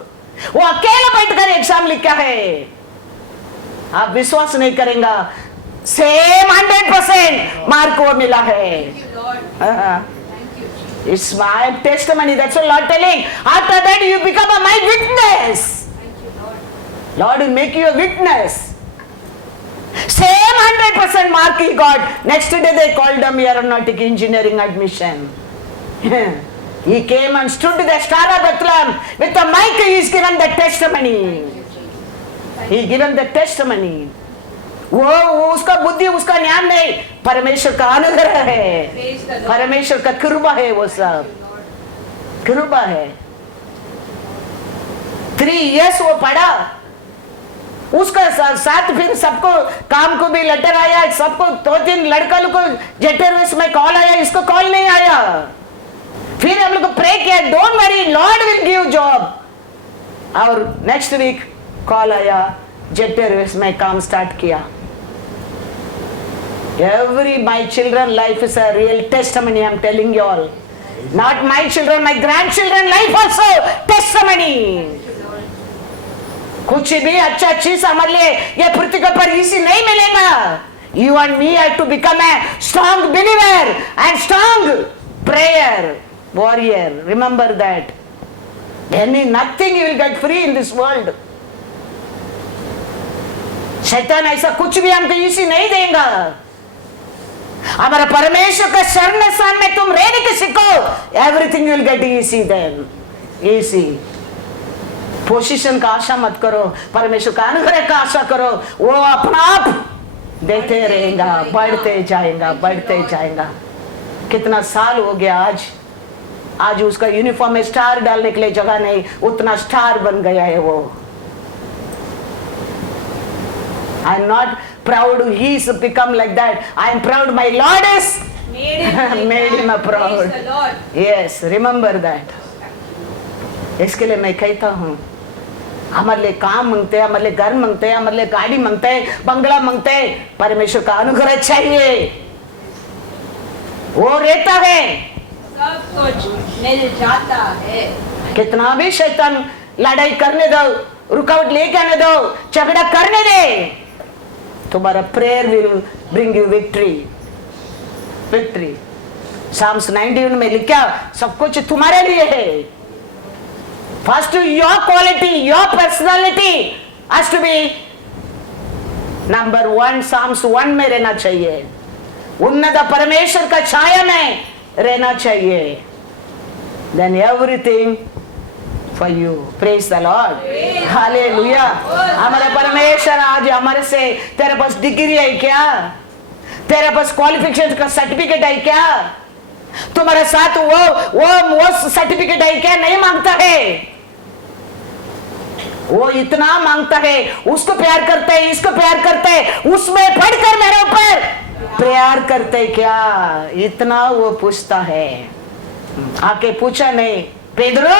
वो अकेले बैठकर एग्जाम लिखा है। आप विश्वास नहीं करेंगे, सेम 100% मार्क वो मिला है। It's my testimony. That's what Lord telling. After that you become my witness. Lord will make you a witness. Same 100% mark he got. Next day they called him aeronautic engineering admission. He came and stood the Star of Bethlehem with the mic. He is given the testimony. He given the testimony. वो उसका बुद्धि उसका ज्ञान नहीं, परमेश्वर का अनुग्रह है, परमेश्वर का कृपा है, वो सब कृपा है। 3 years वो पढ़ा, उसका साथ फिर सबको काम को भी लेटर आया, सबको 2-3 लड़का लोग को जेटरवेस में कॉल आया, इसको कॉल नहीं आया। फिर हम लोग प्रे किया, don't worry, Lord will give job. और नेक्स्ट वीक कॉल आया, जेटरवेस में काम स्टार्ट किया। Every my children life is a real testimony. I'm telling you all. Not my children, my grandchildren life also testimony. कुछ भी अच्छा चीज हमारे लिए ये पृथ्वी पर इसी नहीं मिलेगा। You and me have to become a strong believer and strong prayer warrior. Remember that. Nothing you will get free in this world. शैतान ऐसा कुछ भी हमको इसी नहीं देगा। हमारा परमेश्वर का शरण स्थान में तुम रहने के सीखो, everything will get easy then, easy. Position का आशा मत करो, परमेश्वर का अनुग्रह का आशा करो, वो अपना आप देते रहेगा, बढ़ते जाएगा, बढ़ते जाएगा। कितना साल हो गया, आज उसका यूनिफॉर्म में स्टार डालने के लिए जगह नहीं, उतना स्टार बन गया है वो। I am not proud he is become like that, I am proud my lord is made him proud. Yes, remember that. इसके लिए मैं कहता हूँ, हमारे लिए काम मांगते हैं, हमारे लिए घर मांगते हैं, हमारे लिए गाड़ी मांगते हैं, बंगला मांगते हैं, परमेश्वर का अनुग्रह चाहिए, वो रहता है, सब कुछ मिल जाता है। कितना भी शैतान लड़ाई करने दो, रुकावट लेके आने दो, झगड़ा करने दे, तुम्हारा prayer will bring you victory. Victory psalms 91 में लिखा, सब कुछ तुम्हारे लिए है। First your quality, your personality has to be number 1। Psalms 1 में रहना चाहिए, उन्नत परमेश्वर का छाया में रहना चाहिए। Then everything for you. Praise the Lord, hallelujah. हमारे परमेश्वर आज हमारे से, तेरे पास डिग्री है क्या, तेरे पास क्वालिफिकेशन का सर्टिफिकेट है क्या, तुम्हारे साथ वो सर्टिफिकेट है क्या, नहीं मांगता है। वो इतना मांगता है, उसको प्यार करते हैं, इसको प्यार करते हैं, उसमें पढ़कर मेरे ऊपर प्यार करते क्या, इतना वो पूछता है। आके पूछा नहीं, Pedro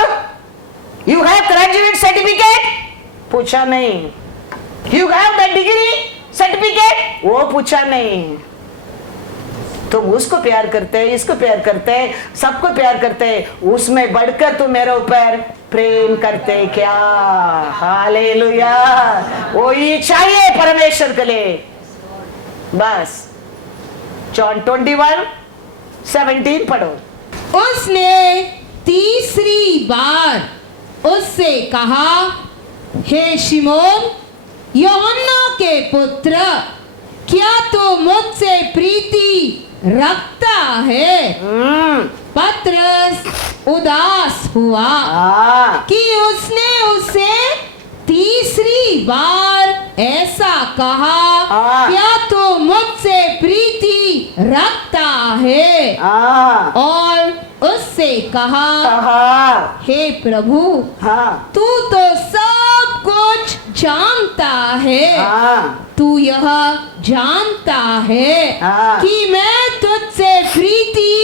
you have graduate certificate, पूछा नहीं। You have the degree certificate, वो पूछा नहीं। तुम उसको प्यार करते हैं, इसको प्यार करते हैं, सबको प्यार करते हैं, उसमें बढ़कर तुम मेरे ऊपर प्रेम करते क्या। हालेलुया। वही चाहिए परमेश्वर के लिए बस। जॉन 21:17 पढ़ो। उसने तीसरी बार उससे कहा, हे शिमोन यूहन्ना के पुत्र, क्या तू मुझसे प्रीति रखता है? पतरस उदास हुआ कि उसने उसे तीसरी बार ऐसा कहा, क्या तू मुझसे प्रीति रखता है? और उससे कहा, हे प्रभु, तू तो सब कुछ जानता है, तू यह जानता है कि मैं तुझसे प्रीति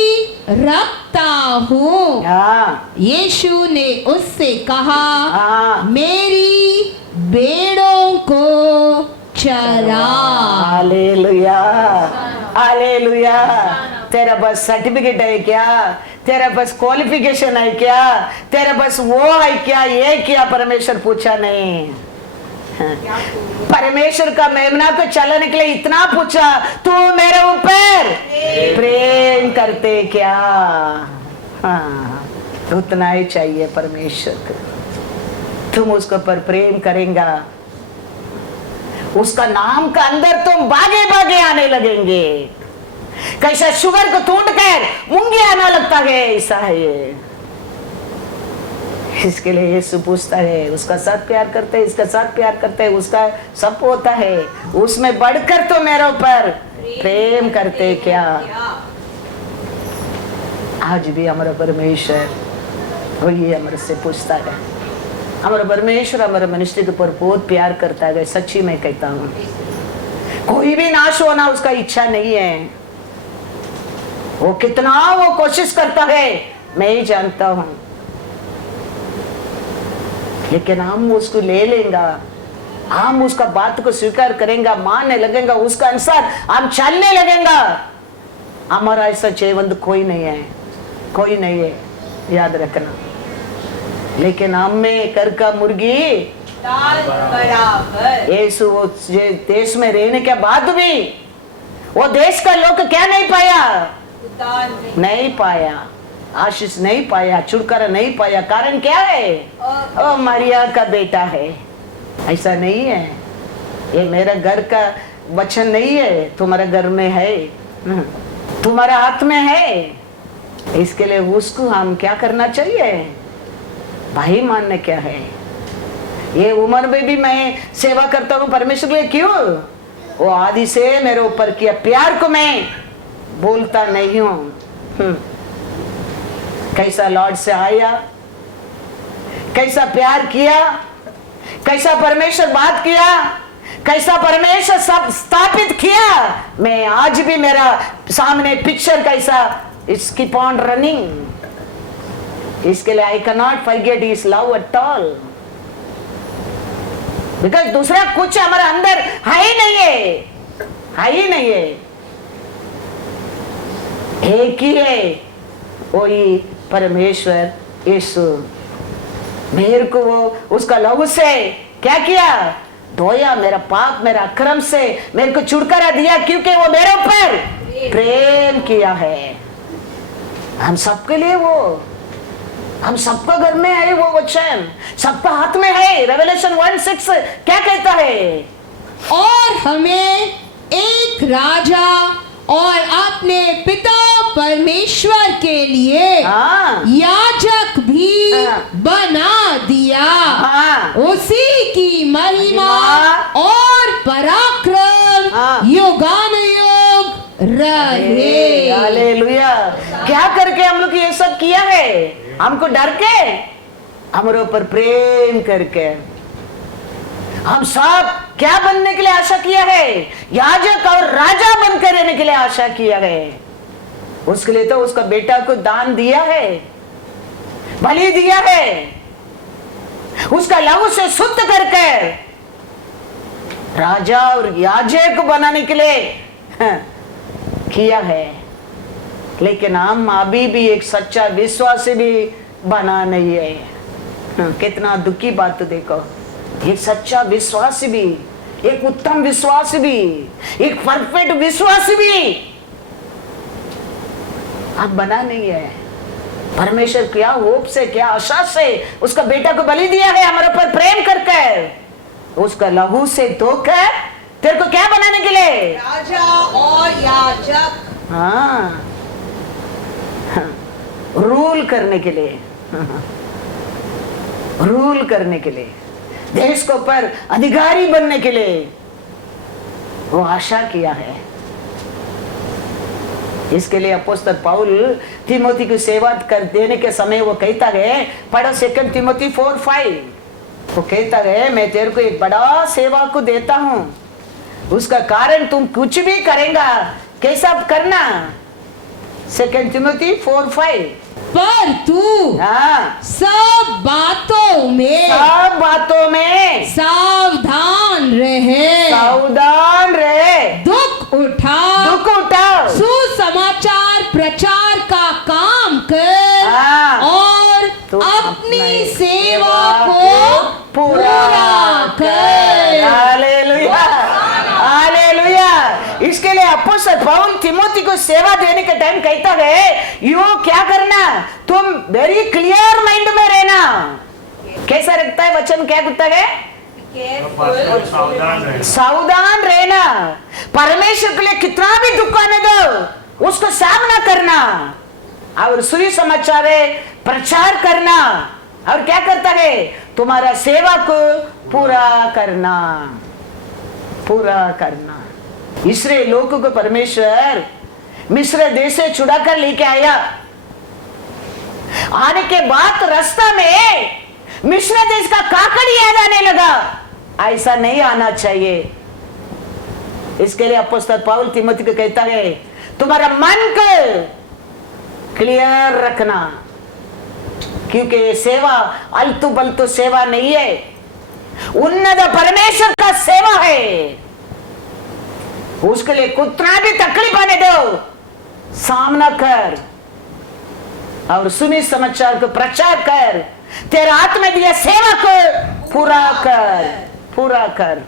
रखता हूँ। यीशु ने उससे कहा, मेरी भेड़ों को चरा। Hallelujah, hallelujah. तेरा बस सर्टिफिकेट है क्या, तेरा बस क्वालिफिकेशन है क्या, तेरा बस वो है क्या, ये क्या परमेश्वर पूछा नहीं। परमेश्वर का मेमना को चलाने के लिए इतना पूछा, तू मेरे ऊपर प्रेम करते क्या। हाँ, उतना ही चाहिए परमेश्वर को। तुम उसके ऊपर प्रेम करेंगा, उसका नाम का अंदर तुम भागे भागे आने लगेंगे। कैसा शुगर को तोड़ कर मूंगे आना लगता है, ऐसा है ये। इसके लिए यीशु पूछता है, उसका साथ प्यार करते हैं, इसका साथ प्यार करते हैं, उसका सब होता है, उसमें बढ़कर तो मेरे ऊपर प्रेम करते क्या। आज भी हमारा परमेश्वर वही हमारे से पूछता है। हमारा परमेश्वर हमारे मनुष्य के ऊपर बहुत प्यार करता है, सच्ची मैं कहता हूँ। कोई भी नाश होना उसका इच्छा नहीं है। वो कितना वो कोशिश करता है मैं ही जानता हूं, लेकिन हम उसको ले लेंगे, हम उसका बात को स्वीकार करेंगे, मानने लगेंगे, उसका अनुसार हम चलने लगेंगे। हमारा ऐसा चेवंद कोई नहीं है, कोई नहीं है, याद रखना। लेकिन हम में कर का मुर्गी यीशु देश में रहने के बाद भी वो देश का लोग क्या नहीं पाया, नहीं पाया, आशीष नहीं पाया, छुटकारा नहीं पाया। कारण क्या है? ओ मरिया का बेटा है। ऐसा नहीं है, ये मेरा घर का वचन नहीं है, तुम्हारा घर में है, तुम्हारा हाथ में है। इसके लिए उसको हम क्या करना चाहिए? भाई मानने क्या है। ये उम्र में भी मैं सेवा करता हूँ परमेश्वर के लिए। क्यों? वो आदि से मेरे ऊपर किया प्यार को मैं बोलता नहीं हूँ। कैसा लॉर्ड से आया, कैसा प्यार किया, कैसा परमेश्वर बात किया, कैसा परमेश्वर सब स्थापित किया। मैं आज भी मेरा सामने पिक्चर कैसा, इट्स कीप ऑन रनिंग। इसके लिए I can not forget his love at all, because दूसरा कुछ हमारे अंदर है ही नहीं है, है ही नहीं है। एक ही है, वही परमेश्वर यीशु। मेरे को वो उसका लहू से क्या किया, धोया, मेरा पाप मेरा अक्रम से मेरे को छुटकारा दिया, क्योंकि वो मेरे ऊपर प्रेम किया है। हम सबके लिए वो, हम सबका घर में है वो वचन, सबका हाथ में है। रेवलेशन 1:6 क्या कहता है, और हमें एक राजा और अपने पिता परमेश्वर के लिए याजक भी बना दिया। उसी की महिमा और पराक्रम युगानुयुग रहे। हालेलुया। क्या करके हम लोग ये सब किया है, हमको डर के, हमारे ऊपर प्रेम करके। हम सब क्या बनने के लिए आशा किया है, याजक और राजा बनकर रहने के लिए आशा किया है। उसके लिए तो उसका बेटा को दान दिया है, बलि दिया है, उसका लहू से शुद्ध करके राजा और याजक बनाने के लिए किया है। लेकिन हम अभी भी एक सच्चा विश्वासी भी बना नहीं है। कितना दुखी बात, देखो, एक सच्चा विश्वासी भी, एक उत्तम विश्वासी भी, एक परफेक्ट विश्वासी भी आप बना नहीं है। परमेश्वर क्या होप से, क्या आशा से उसका बेटा को बलि दिया है, हमारे ऊपर प्रेम करके, उसका लहू से धोकर तेरे को क्या बनाने के लिए, राजा और याजक। हाँ, रूल करने के लिए, रूल करने के लिए, देश को पर अधिकारी बनने के लिए वो आशा किया है। इसके लिए अपोस्तल पौल तिमोथी की सेवा कर देने के समय वो कहता है, पढ़ो 2 तिमोथी 4:5, वो कहता है, मैं तेरे को एक बड़ा सेवा को देता हूं, उसका कारण तुम कुछ भी करेगा, कैसा करना। 2 तिमोथी 4:5, पर तू सब बातों में सावधान रहे, दुख उठा, सुसमाचार प्रचार का काम कर और अपनी सेवा को पूरा कर। Hallelujah, hallelujah. इसके लिए अपोस्तल पौल तिमोथी को सेवा देने के टाइम कहता है, यो क्या करना, तुम वेरी क्लियर माइंड में रहना। कैसा रखता है वचन, क्या कहता है, सावधान रहना। परमेश्वर के लिए कितना भी दुख आने दो, उसको सामना करना और सुसमाचार प्रचार करना। और क्या करता है, तुम्हारा सेवा को पूरा करना, पूरा करना। इसलिए लोगों को परमेश्वर मिस्र देश से छुड़ा कर लेके आया। आने के बाद रास्ता में मिस्र देश का काकड़ी याद आने लगा, ऐसा नहीं आना चाहिए। इसके लिए अपोस्तल पौल तिमोथी को कहता है, तुम्हारा मन को क्लियर रखना, क्योंकि ये सेवा अल्तु बल्तु सेवा नहीं है, उन्नत परमेश्वर का सेवा है। उसके लिए कितना भी तकलीफ आने दो, सामना कर और सुनी समाचार को प्रचार कर, तेरे हाथ में दिया सेवा को पूरा कर, पूरा कर।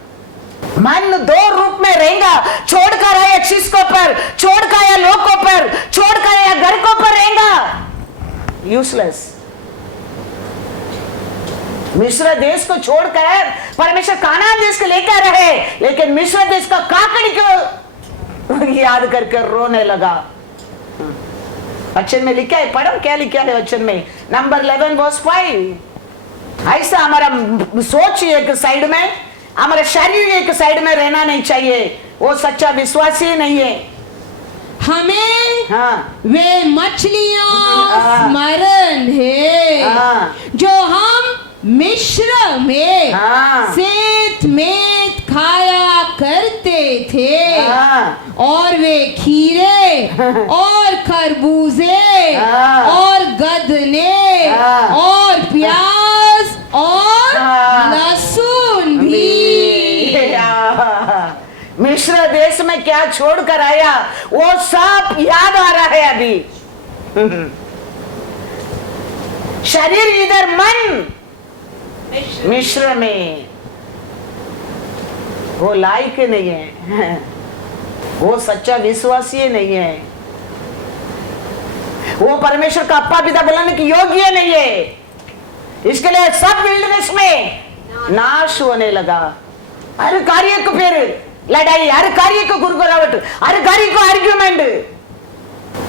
मन दो रूप में रहेगा, छोड़कर आया चीज को पर, छोड़कर आया लोगों पर, छोड़कर आया घर को पर रहेगा, यूजलेस। मिस्र देश को छोड़कर परमेश्वर कानान देश को लेकर रहे, लेकिन मिस्र देश का काकड़ी को याद करके रोने लगा। वचन में लिखा है, पढ़ो क्या लिखा है वचन में, नंबर 11:5। ऐसा हमारा सोच एक साइड में, हमारा शरीर एक साइड में रहना नहीं चाहिए, वो सच्चा विश्वासी नहीं है। हमें हाँ वे मछलियां हाँ। स्मरण है हाँ। जो हम मिस्र में हाँ। सेत में खाया करते थे हाँ। और वे खीरे और खरबूजे हाँ। और गदने हाँ। और प्याज और हाँ। लहसुन भी। मिस्र देश में क्या छोड़कर आया वो सब याद आ रहा है अभी। शरीर इधर, मन मिस्र में। वो लायक नहीं है, वो सच्चा विश्वासी नहीं है, वो परमेश्वर का अप्पा पिता बुलाने की योग्य नहीं है। इसके लिए सब विल्डरनेस में नाश होने लगा। हर कार्य को फिर लड़ाई, हर कार्य को गुरगुरावट, हर कार्य को आर्ग्यूमेंट।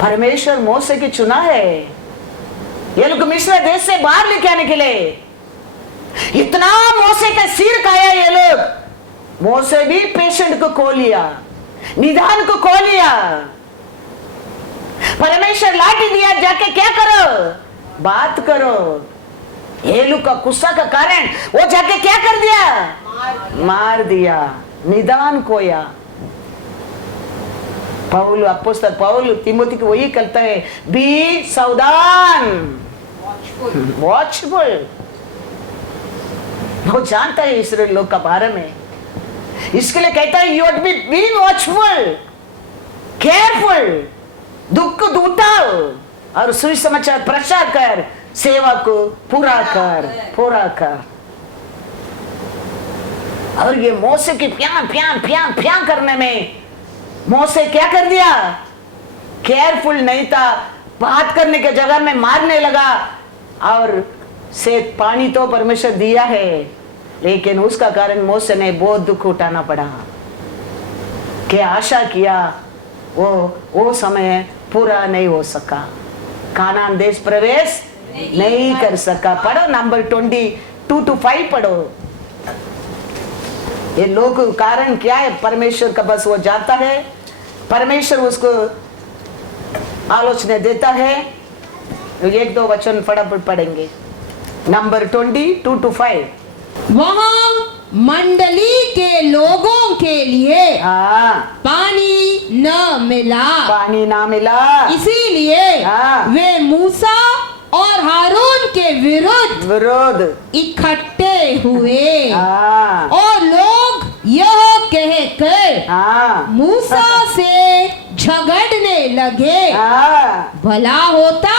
परमेश्वर मोसे की चुना है ये लोग मिस्र देश से बाहर लेके आने के लिए। इतना मोसे का सिर खाया ये लोग। मोसे भी पेशेंट को खो लिया, निदान को खो लिया। परमेश्वर लाठी दिया, जाके क्या करो, बात करो। ये लोग का गुस्सा का कारण वो जाके क्या कर दिया, मार दिया, निदान खोया। पौल, अपोस्तल पौल तिमोथी को वही कहता है, बी सावधान, वॉचफुल। वो जानता है इस्राएल लोग का बारे में, इसके लिए कहता है यू बी वॉचफुल, केयरफुल। दुख को उठाओ और सुसमाचार प्रचार कर, सेवा को पूरा कर। और ये मोसे की प्यां करने में मोसे क्या कर दिया, केयरफुल नहीं था, बात करने के जगह में मारने लगा। और से पानी तो परमेश्वर दिया है, लेकिन उसका कारण मोसे ने बहुत दुख उठाना पड़ा। क्या आशा किया वो समय पूरा नहीं हो सका, कानान देश प्रवेश नहीं कर सका। पढ़ो नंबर 22-5 पढ़ो। ये लोग कारण क्या है, परमेश्वर का बस वो जाता है, परमेश्वर उसको आलोचना देता है। एक दो वचन फटाफट पढ़ेंगे। नंबर 22-5। वहाँ मंडली के लोगों के लिए हाँ, पानी न मिला, इसीलिए वे मूसा और हारून के विरुद्ध इकट्ठे हुए। और लोग यह कहकर मूसा से झगड़ने लगे, भला होता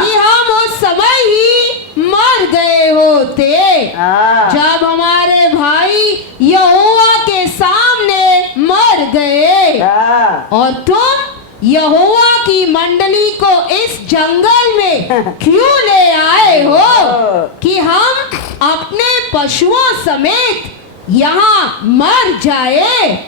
कि हम उस समय ही मर गए होते जब हमारे भाई यहोवा के सामने मर गए। और तुम यहोवा की मंडली को इस जंगल में क्यों ले आए हो कि हम अपने पशुओं समेत यहाँ मर जाए?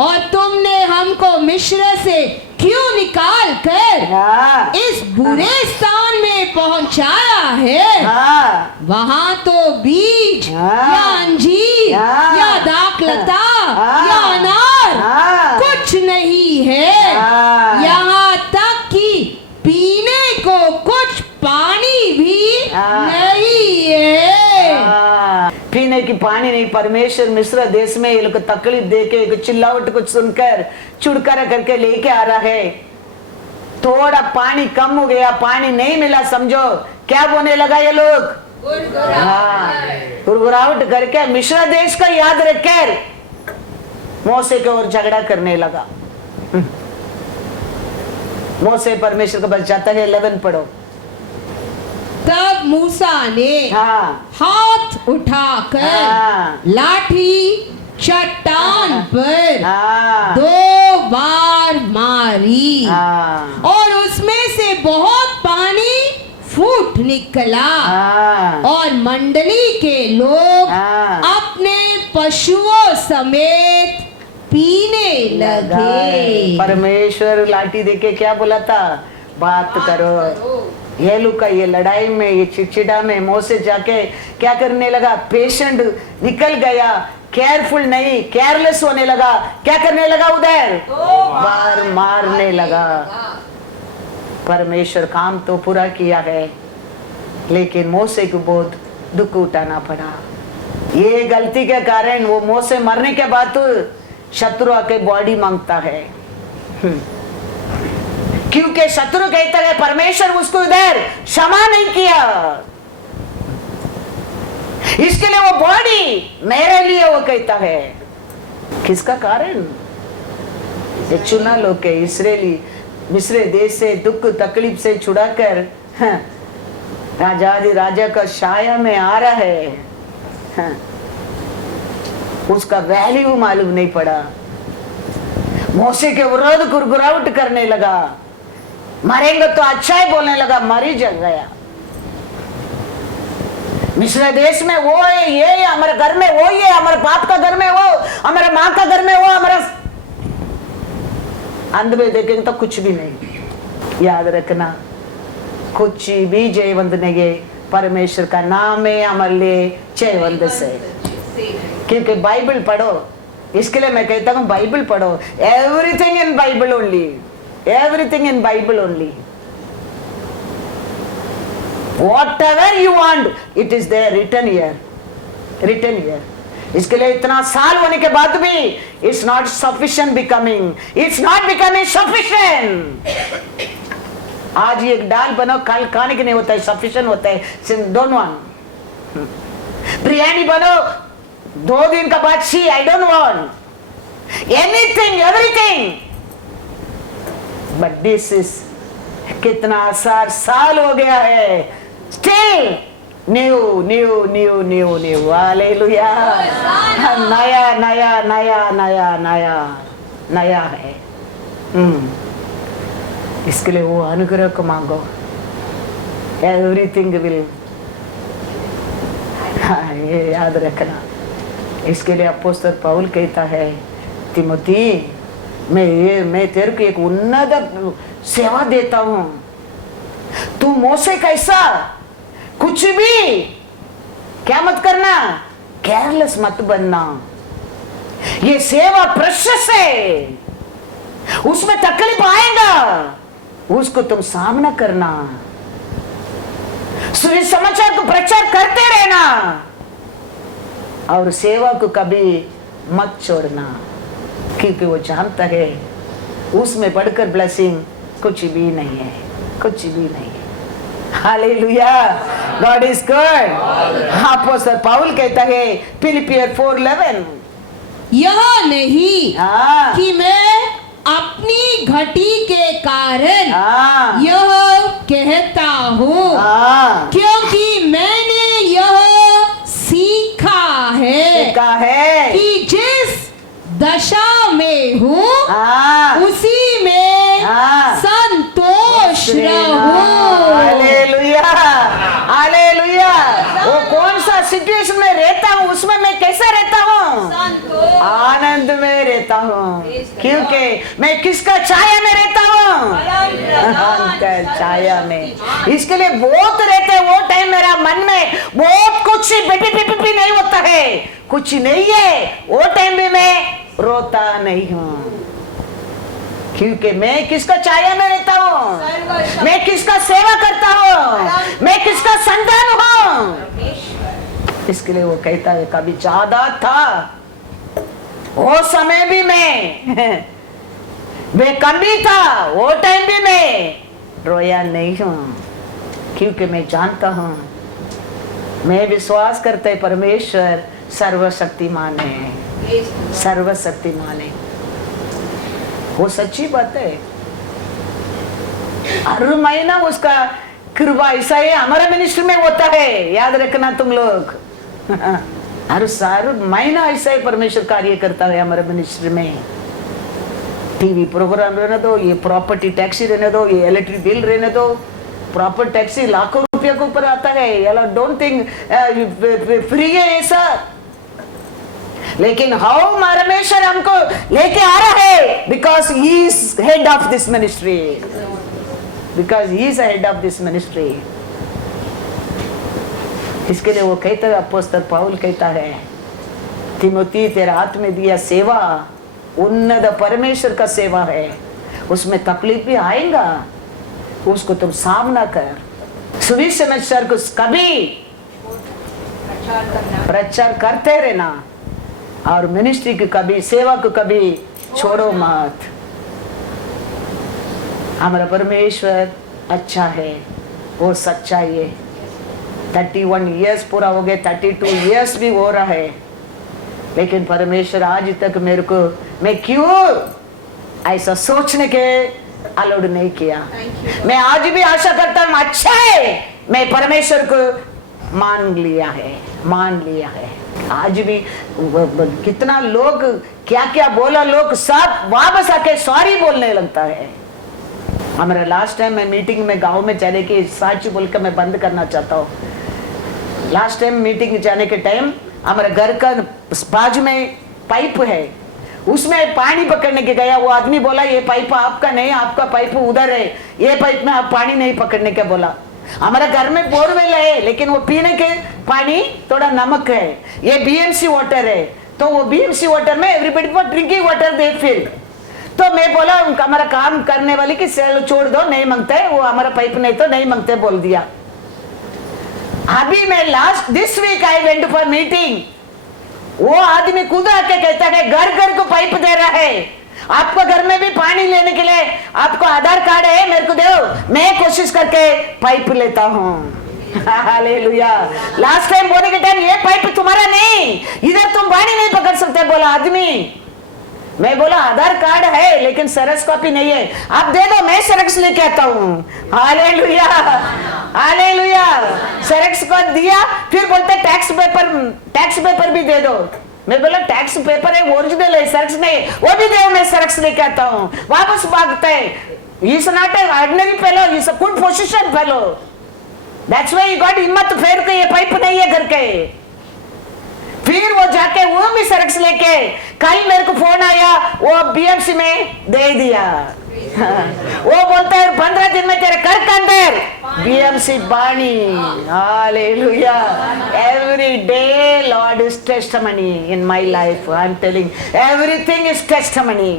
और तुमने हमको मिस्र से क्यों निकाल कर इस बुरे स्थान में पहुंचाया है? वहाँ तो बीज या अंजीर या दाखलता या अनार कुछ नहीं है, यहाँ तक कि पीने को कुछ पानी भी नहीं है। पीने की पानी नहीं। परमेश्वर मिस्र देश में ये लोग तकलीफ देके चिल्लावट कुछ सुनकर चुड़कारा करके लेके आ रहा है। थोड़ा पानी कम हो गया, पानी नहीं मिला, समझो क्या बोलने लगा ये लोग, गुरगुराहट करके मिस्र देश का याद रखकर मोसे के और झगड़ा करने लगा। मोसे परमेश्वर का बस जाता है। 11 पढ़ो। तब मूसा ने हाथ उठाकर लाठी चट्टान पर 2 बार मारी और उसमें से बहुत पानी फूट निकला और मंडली के लोग अपने पशुओं समेत पीने लगे। परमेश्वर लाठी देके क्या बोला था, बात करो। ये लोग का ये लड़ाई में, ये चिड़चिड़ा में मोसे जाके क्या करने लगा, पेशेंट निकल गया, केयरफुल नहीं, केयरलेस होने लगा। क्या करने लगा उधर? बार मारने लगा। परमेश्वर काम तो पूरा किया है, लेकिन मूसे को बहुत दुख उठाना पड़ा। ये गलती के कारण वो मूसे मरने के बाद तो शत्रु आके बॉडी मांगता है, क्योंकि शत्रु कहता है परमेश्वर उसको इधर क्षमा नहीं किया, इसके लिए वो बॉडी मेरे लिए वो कहता है। किसका कारण? ये चुना लोग के इस्राएली मिस्र देश से दुख तकलीफ से छुड़ाकर राजाधि राजा का छाया में आ रहा है। उसका वैल्यू मालूम नहीं पड़ा। मूसे के विरोध गुरगुराहट करने लगा, मरेंगे तो अच्छा ही बोलने लगा, मर ही जग गया। मिस्र देश में वो है, ये है, हमारे घर में वो ही है, हमारे बाप का घर में वो, हमारे माँ का घर में वो, हमारा अंत में देखेंगे तो कुछ भी नहीं। याद रखना, कुछ भी जयवंत नहीं, परमेश्वर का नाम है हमारे लिए जयवंत से। क्योंकि बाइबल पढ़ो, इसके लिए मैं कहता हूँ बाइबल पढ़ो। Everything in Bible only, everything in Bible only. Whatever you want, it is there, written here, written here. इसके लिए इतना साल होने के बाद भी it's not sufficient becoming, it's not becoming sufficient. आज एक दाल बनाओ, कल खाने के नहीं होता है, sufficient होता है, don't want. बिरयानी बनाओ, 2 दिन का बाद she I don't want. Anything, everything. But this is कितना साल हो गया है, still new, new, new, new, new. Hallelujah. नया नया नया नया नया नया है। इसके लिए वो अनुग्रह को मांगो। एवरीथिंग विल, ये याद रखना। इसके लिए अपोस्तल पौल कहता है, तिमोथी मैं तेरे को एक उन्नत सेवा देता हूं, तू मूसे कैसा कुछ भी क्या मत करना, केयरलेस मत बनना। ये सेवा प्रेशियस है, उसमें तकलीफ आएगा, उसको तुम सामना करना, समाचार को प्रचार करते रहना और सेवा को कभी मत छोड़ना, क्योंकि वो जानता है उसमें बढ़कर ब्लेसिंग कुछ भी नहीं है, कुछ भी नहीं है। Hallelujah, God is good. Apostle Paul कहता है फिलिपियर 4:11, यह नहीं कि मैं अपनी घटी के कारण यह कहता हूँ, क्योंकि मैंने यह सीखा है कि जिस दशा में हूँ उसी में संतोष रहूं। Hallelujah, hallelujah. वो कौन सा सिचुएशन में रहता हूँ, उसमें मैं कैसा रहता हूँ? आनंद में रहता हूँ, क्योंकि मैं किसका छाया में रहता हूँ? छाया में। इसके लिए बहुत रहते हैं, वो टाइम मेरा मन में बहुत कुछ पिपी नहीं होता है, कुछ नहीं है, वो टाइम भी मैं रोता नहीं हूँ, क्योंकि मैं किसका छाया में रहता हूँ, मैं किसका सेवा करता हूँ, मैं किसका संतान हूँ। इसके लिए वो कहता है कभी ज्यादा था, वो समय भी मैं कम भी था, वो टाइम भी मैं रोया नहीं हूँ, क्योंकि मैं जानता हूँ, मैं विश्वास करता है परमेश्वर सर्वशक्तिमान है, सर्वशक्तिमान है। वो सच्ची बात है। हर महीना उसका कृपा ऐसा है, हमारा मिनिस्ट्री में होता है, याद रखना तुम लोग। हर महीना ऐसा ही परमेश्वर कार्य करता है हमारे मिनिस्ट्री में। टीवी प्रोग्राम रहने दो, ये प्रॉपर्टी टैक्सी रहने दो, ये इलेक्ट्रिक बिल रहने दो, प्रॉपर टैक्सी लाखों रुपया के ऊपर आता है। डोंट थिंक फ्री है ऐसा, लेकिन हाउ परमेश्वर हमको लेके आ रहा है, because he is head of this ministry, because he is head of this ministry. इसके लिए वो कहता है, अपोस्तल पौल कहता है तिमोथी तेरे हाथ में दिया सेवा उन्नत परमेश्वर का सेवा है, उसमें तकलीफ भी आएगा, उसको तुम सामना कर। सुविशेषर को कभी प्रचार करते रहना और मिनिस्ट्री को कभी, सेवा को कभी छोड़ो मत। हमारा परमेश्वर अच्छा है, वो सच्चाई है। 31 इयर्स पूरा हो गए, 32 इयर्स भी हो रहा है, लेकिन परमेश्वर आज तक मेरे को, मैं क्यों ऐसा सोचने के अलाउड नहीं किया। मैं आज भी आशा करता हूँ अच्छा है, मैं परमेश्वर को मान लिया है। आज भी कितना लोग क्या क्या बोला, लोग सब वापस आके सॉरी बोलने लगता है। हमारा लास्ट टाइम मैं मीटिंग में गांव में जाने की सच बोल कर मैं बंद करना चाहता हूँ। लास्ट टाइम मीटिंग जाने के टाइम हमारे घर का बाजू में पाइप है, उसमें पानी पकड़ने के गया, वो आदमी बोला ये पाइप आपका नहीं, आपका पाइप उधर है, ये पाइप में आप पानी नहीं पकड़ने के बोला। हमारा घर में बोरवेल है, लेकिन वो पीने के पानी थोड़ा नमक है, ये बीएमसी वाटर है, तो वो बीएमसी वाटर में everybody for drinking water they fill. तो मैं बोला हमारा काम करने वाली की सेल छोड़ दो, नहीं मांगते, वो हमारा पाइप नहीं तो नहीं मांगते बोल दिया। अभी मैं last this week I went for meeting, वो आदमी खुद आके कहता है घर घर को पाइप दे रहा है, आपको घर में भी पानी लेने के लिए आपको आधार कार्ड है, मेरे को दो, मैं कोशिश करके पाइप लेता हूँ। हालेलुया। लास्ट टाइम बोलने के टाइम ये पाइप तुम्हारा नहीं, इधर तुम पानी नहीं पकड़ सकते बोला आदमी। मैं बोला आधार कार्ड है लेकिन सरस कॉपी नहीं है, आप दे दो, मैं सरक्स लेके आता हूँ। Hallelujah, hallelujah. सरक्स को दिया, फिर बोलते टैक्स पेपर भी दे दो। मैं बोला टैक्स पेपर है, ओरिजिनल है, सरक्स नहीं, वो भी दे, मैं सरक्स लेके आता हूँ। वापस भागता है। Is not a ordinary fellow, is a good position fellow, that's why he got हिम्मत फेर के ये पाइप नहीं है करके। फिर वो जाके वो भी सरक्स लेके, कल मेरे को फोन आया, वो बीएमसी में दे दिया। वो बोलता है 15 दिन में तेरे घर के अंदर बीएमसी पानी। Hallelujah. Every day Lord is testimony in my life, I am telling everything is testimony.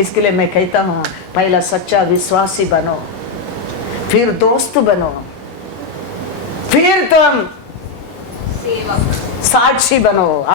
इसके लिए मैं कहता हूँ पहला सच्चा विश्वासी बनो, फिर दोस्त बनो, फिर तुम साक्षी बनो।